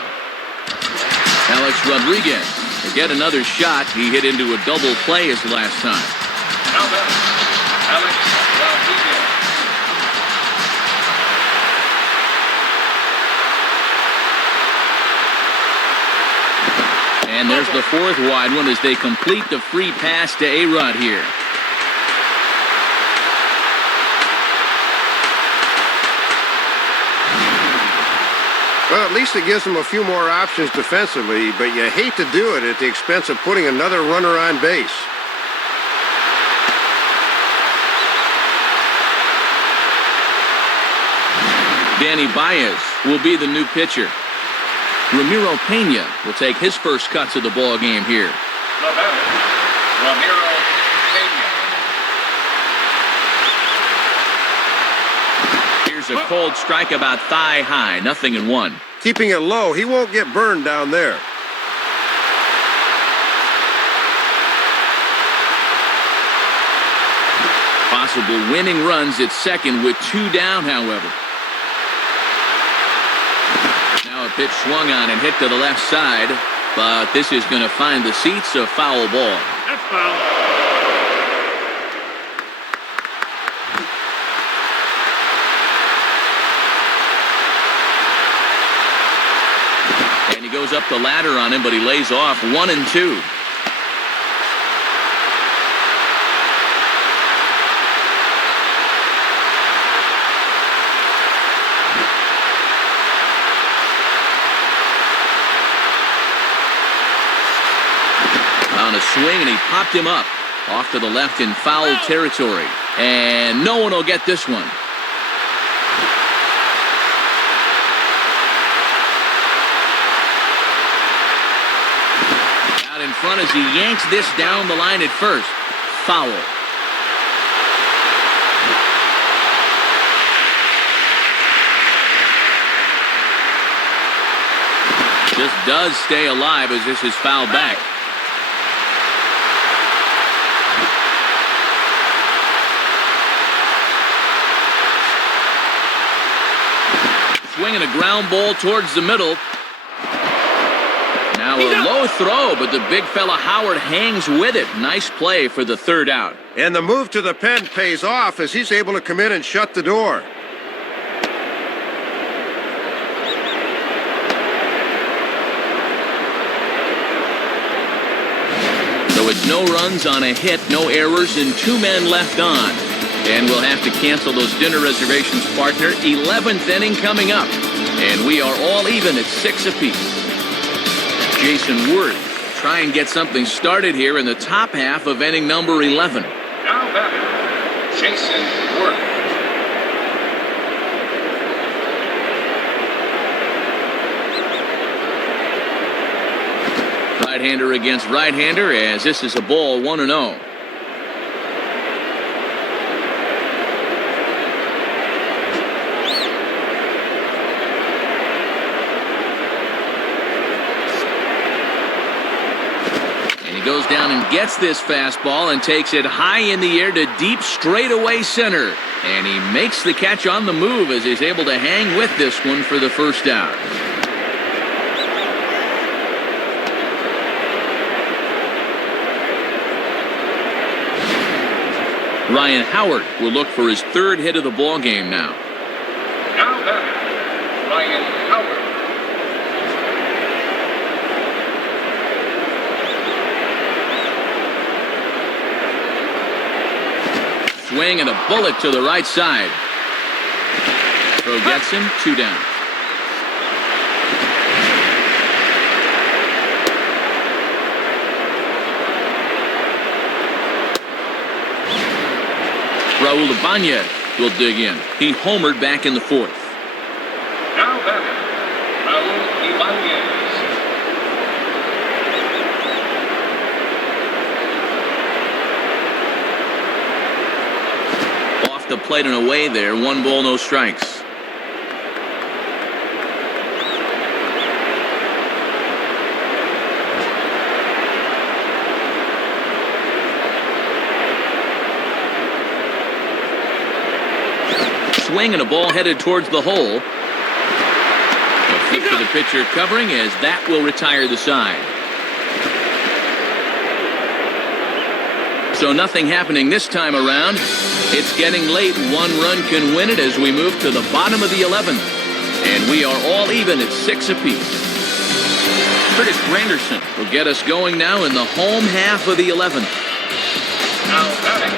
Alex Rodriguez will get another shot. He hit into a double play his last time. now batting, Alex Rodriguez. And there's the 4th wide one as they complete the free pass to A-Rod here. Well, at least it gives them a few more options defensively, but you hate to do it at the expense of putting another runner on base. Danny Baez will be the new pitcher. Ramiro Pena will take his first cuts of the ball game here. The batter, Ramiro Pena. Here's a cold strike about thigh high, 0-1. Keeping it low, he won't get burned down there. Possible winning runs at second with 2 down, however. Now a pitch swung on and hit to the left side, but this is going to find the seats, a foul ball. That's foul. And he goes up the ladder on him, but he lays off 1-2. On a swing, and he popped him up off to the left in foul territory, and no one will get this one. Out in front as he yanks this down the line at first. Foul. Just does stay alive as this is fouled back. Swinging a ground ball towards the middle. Now a low throw, but the big fella Howard hangs with it. Nice play for the 3rd out. And the move to the pen pays off as he's able to come in and shut the door. So it's no runs on a hit, no errors, and 2 men left on. And we'll have to cancel those dinner reservations, partner. 11th inning coming up. And we are all even at 6 apiece. Jason Worth try and get something started here in the top half of inning number 11. Now batting, Jason Worth. Right-hander against right-hander as this is a ball 1-0. Goes down and gets this fastball and takes it high in the air to deep straightaway center. And he makes the catch on the move as he's able to hang with this one for the 1st out. Ryan Howard will look for his 3rd hit of the ball game now. Now batting, Ryan Howard. Swing and a bullet to the right side. Throw gets him, 2 down. Raul Ibanez will dig in. He homered back in the 4th. Now batting, Raul Ibanez. The plate and away there. 1 ball, no strikes. Swing and a ball headed towards the hole. A flip to the pitcher covering as that will retire the side. So nothing happening this time around. It's getting late. 1 run can win it as we move to the bottom of the 11th. And we are all even at 6 apiece. Curtis Granderson will get us going now in the home half of the 11th. Now batting,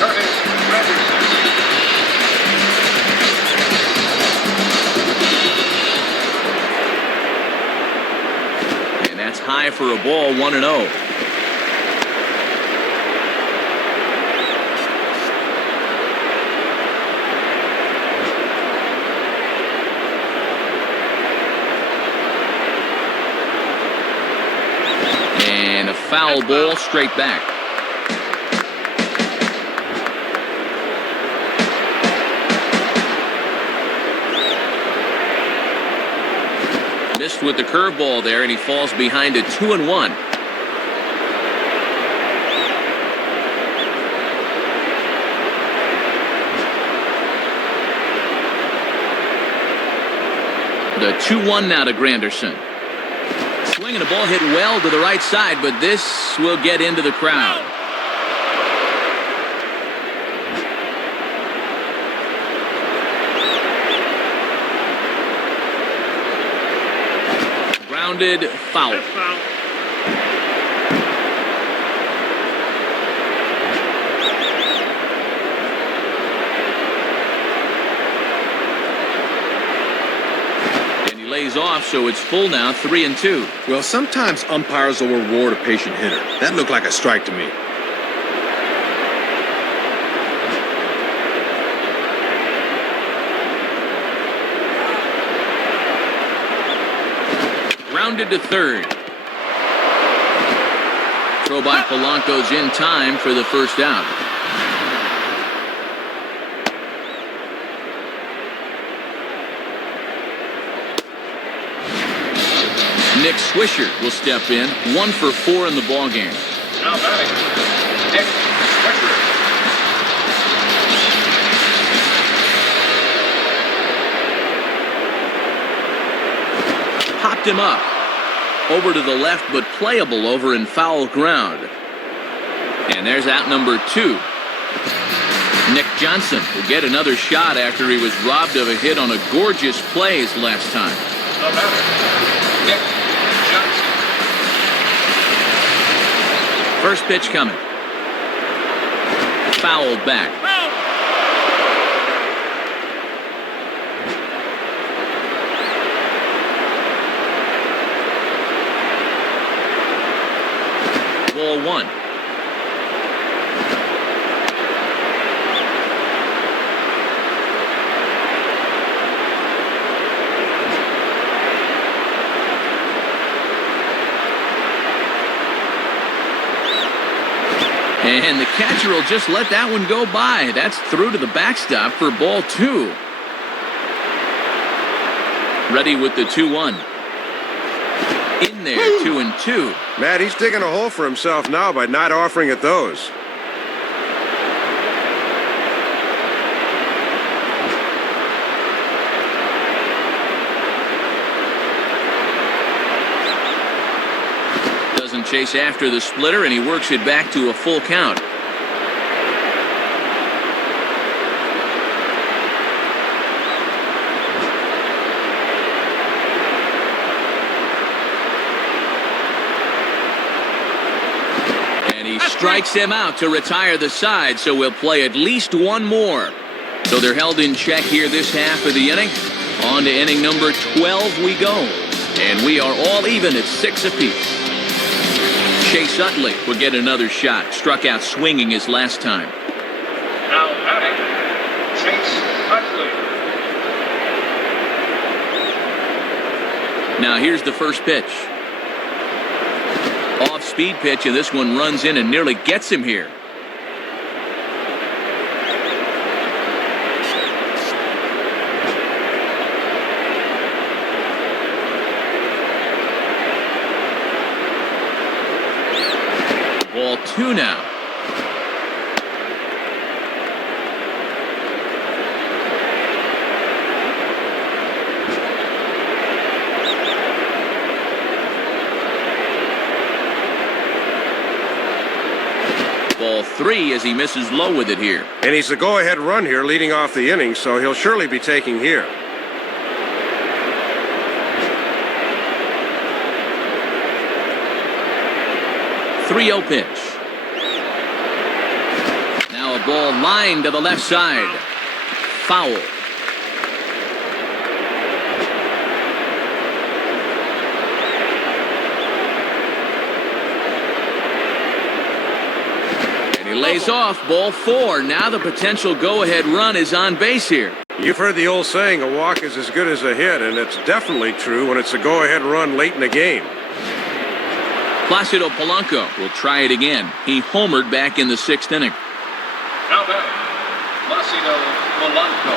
Curtis Granderson. And that's high for a ball, 1-0. Foul ball straight back. Missed with the curveball there, and he falls behind a 2-1. The 2-1 now to Granderson. Swinging the ball hit well to the right side, but this will get into the crowd. Grounded foul. Lays off, so it's full now, 3-2. Well, sometimes umpires will reward a patient hitter. That looked like a strike to me. Grounded to third. Throw by Polanco's in time for the first out. Nick Swisher will step in, 1 for 4 in the ballgame. Now batting, Nick Swisher. Popped him up. Over to the left, but playable over in foul ground. And there's out number 2. Nick Johnson will get another shot after he was robbed of a hit on a gorgeous play his last time. Now batting, Nick Johnson. First pitch coming. Fouled back. Ball 1. And the catcher will just let that one go by. That's through to the backstop for ball 2. Ready with the 2-1. In there, 2-2. Matt, he's digging a hole for himself now by not offering at those. Doesn't chase after the splitter, and he works it back to a full count. And he strikes him out to retire the side, so we'll play at least one more. So they're held in check here this half of the inning. On to inning number 12 we go. And we are all even at 6 apiece. Chase Utley will get another shot. Struck out swinging his last time. Now batting, Chase Utley. Now here's the first pitch. Off-speed pitch, and this one runs in and nearly gets him here. Ball 2 now. Ball 3 as he misses low with it here. And he's the go-ahead run here leading off the inning, so he'll surely be taking here. 3-0 pitch. Now a ball lined to the left side. Foul. And he lays off. Ball 4. Now the potential go-ahead run is on base here. You've heard the old saying, a walk is as good as a hit, and it's definitely true when it's a go-ahead run late in the game. Placido Polanco will try it again. He homered back in the 6th inning. Now batting, Placido Polanco.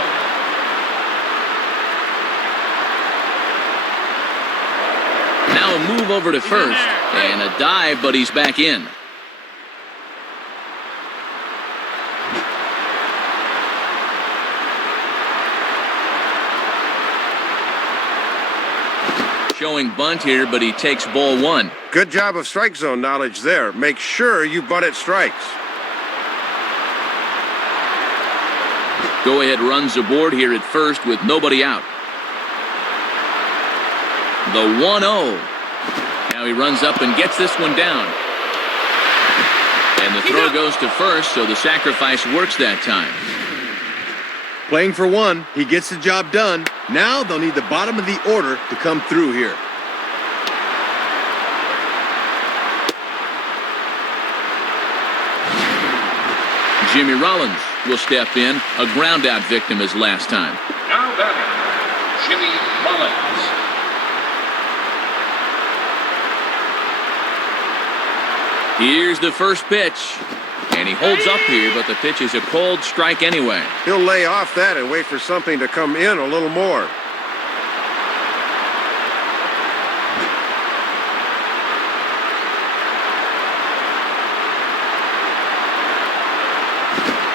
he'll move over to first. And a dive, but he's back in. Showing bunt here, but he takes ball one. Good job of strike zone knowledge there. Make sure you bunt at strikes. Go-ahead runs aboard here at first with nobody out. The 1-0. Now he runs up and gets this one down. And the throw goes to first, so the sacrifice works that time. Playing for one, he gets the job done. Now they'll need the bottom of the order to come through here. Jimmy Rollins will step in. A ground-out victim as last time. Now batting, Jimmy Rollins. Here's the first pitch. And he holds up here, but the pitch is a cold strike anyway. He'll lay off that and wait for something to come in a little more.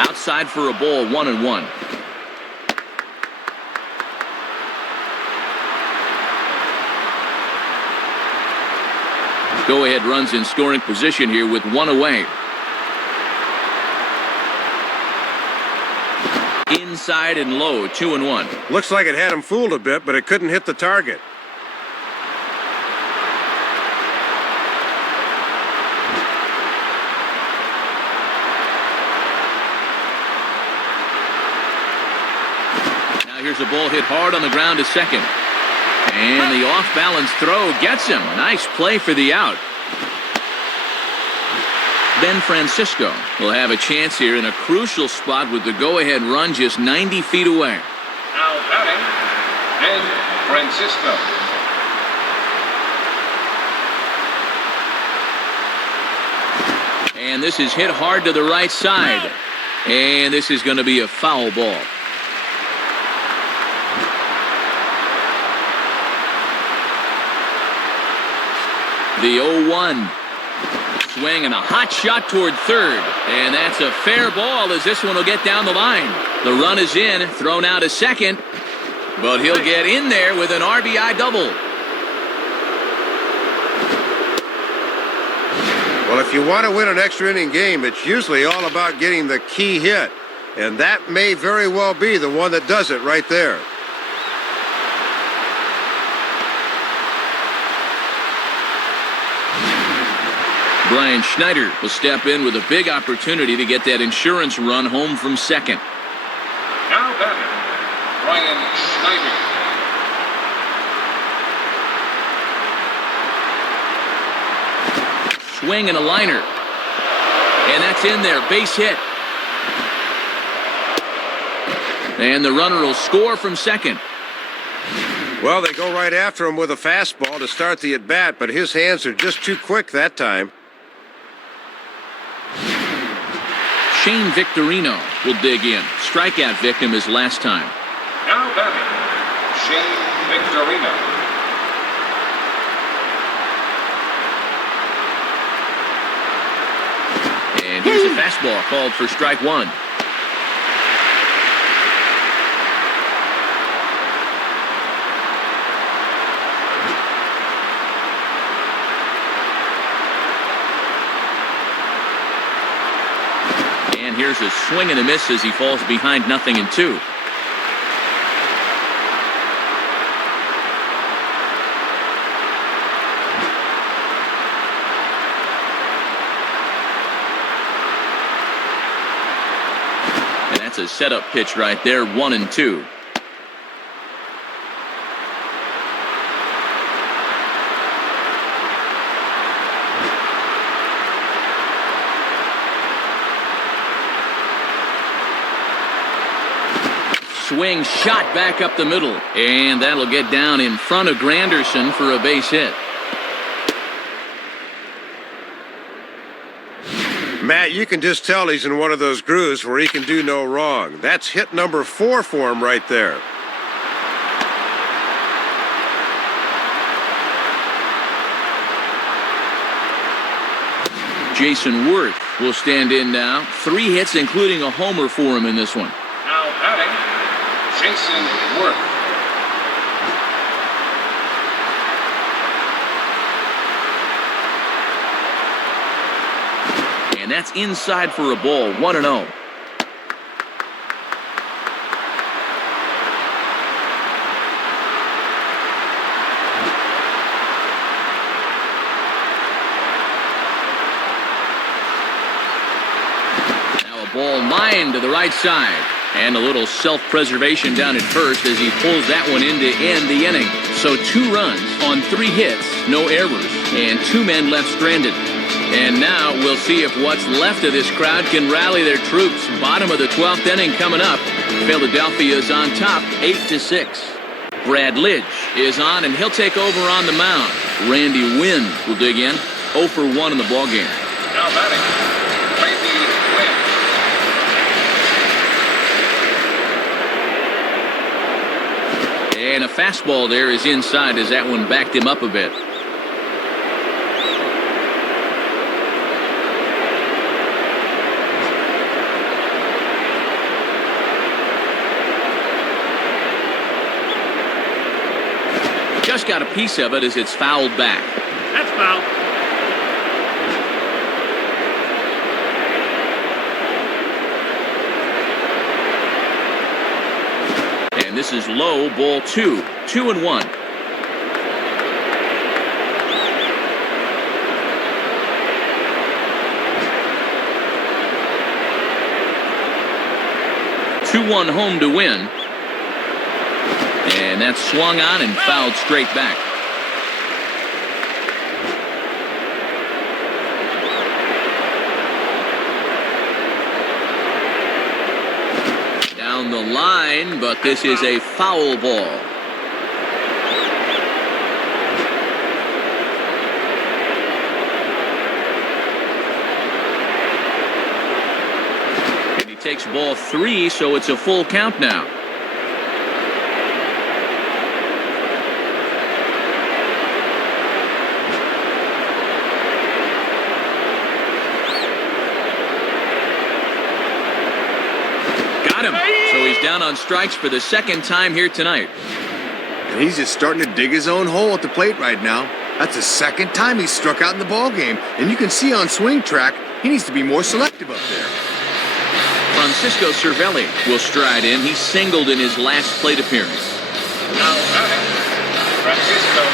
Outside for a ball, 1-1. Go-ahead runs in scoring position here with one away. Inside and low, 2-1. Looks like it had him fooled a bit, but it couldn't hit the target. Now here's a ball hit hard on the ground to second. And the off-balance throw gets him. Nice play for the out. Ben Francisco will have a chance here in a crucial spot with the go-ahead run just 90 feet away. Now batting, Ben Francisco. And this is hit hard to the right side. And this is going to be a foul ball. The 0-1. Swing and a hot shot toward third. And that's a fair ball as this one will get down the line. The run is in, thrown out to second. But he'll get in there with an RBI double. Well, if you want to win an extra inning game, it's usually all about getting the key hit. And that may very well be the one that does it right there. Brian Schneider will step in with a big opportunity to get that insurance run home from second. Now batting, Brian Schneider. Swing and a liner. And that's in there, base hit. And the runner will score from second. Well, they go right after him with a fastball to start the at-bat, but his hands are just too quick that time. Shane Victorino will dig in. Strikeout victim his last time. Now batting, Shane Victorino. And here's a fastball called for strike one. And here's a swing and a miss as he falls behind 0-2. And that's a setup pitch right there, 1-2. Swing shot back up the middle, and that'll get down in front of Granderson for a base hit. Matt, you can just tell he's in one of those grooves where he can do no wrong. That's hit number 4 for him right there. Jason Worth will stand in now. 3 hits, including a homer for him in this one. Now batting, Jason Worth. And that's inside for a ball, 1-0. Ball lined to the right side. And a little self-preservation down at first as he pulls that one in to end the inning. So 2 runs on 3 hits, no errors, and 2 men left stranded. And now we'll see if what's left of this crowd can rally their troops. Bottom of the 12th inning coming up. Philadelphia is on top, 8-6. Brad Lidge is on, and he'll take over on the mound. Randy Wynn will dig in, 0 for 1 in the ballgame. Now batting, Randy Wynn. And a fastball there is inside as that one backed him up a bit. Just got a piece of it as it's fouled back. That's foul. And this is low, ball 2. 2-1. Two-one home to win. And that's swung on and fouled straight back. Down the line, but this is a foul ball. And he takes ball 3, so it's a full count now. Him. So he's down on strikes for the second time here tonight. And he's just starting to dig his own hole at the plate right now. That's the second time he's struck out in the ballgame. And you can see on swing track, he needs to be more selective up there. Francisco Cervelli will stride in. He singled in his last plate appearance. Now batting, Francisco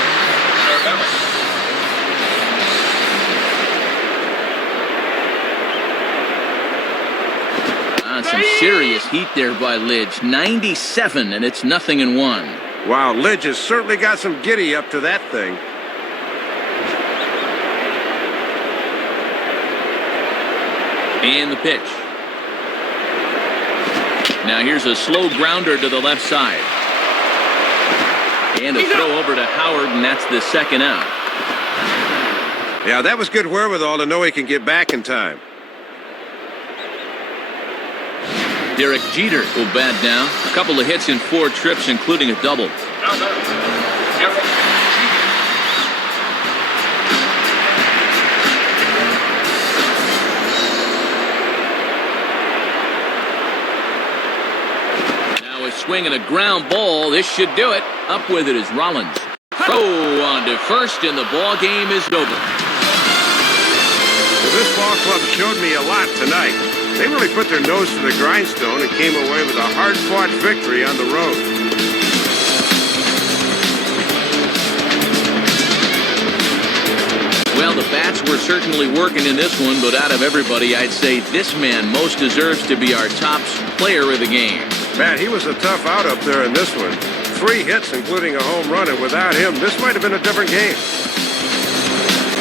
Cervelli. Some serious heat there by Lidge. 97, and it's 0-1. Wow, Lidge has certainly got some giddy up to that thing. And the pitch. Now here's a slow grounder to the left side. And a throw over to Howard, and that's the second out. Yeah, that was good wherewithal to know he can get back in time. Derek Jeter will bat now. A couple of hits in 4 trips, including a double. Now batting, Derek Jeter. Now a swing and a ground ball. This should do it. Up with it is Rollins. Throw on to first, and the ball game is over. Well, this ball club showed me a lot tonight. They really put their nose to the grindstone and came away with a hard-fought victory on the road. Well, the bats were certainly working in this one, but out of everybody, I'd say this man most deserves to be our top player of the game. Matt, he was a tough out up there in this one. 3 hits, including a home run, and without him, this might have been a different game.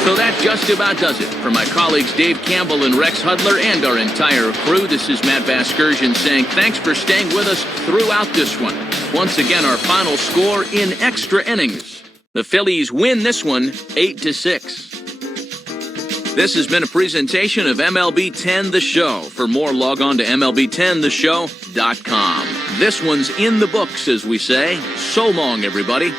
So that just about does it. For my colleagues Dave Campbell and Rex Hudler and our entire crew, this is Matt Vasgersian saying thanks for staying with us throughout this one. Once again, our final score in extra innings. The Phillies win this one 8-6. This has been a presentation of MLB 10 The Show. For more, log on to MLB10theshow.com. This one's in the books, as we say. So long, everybody.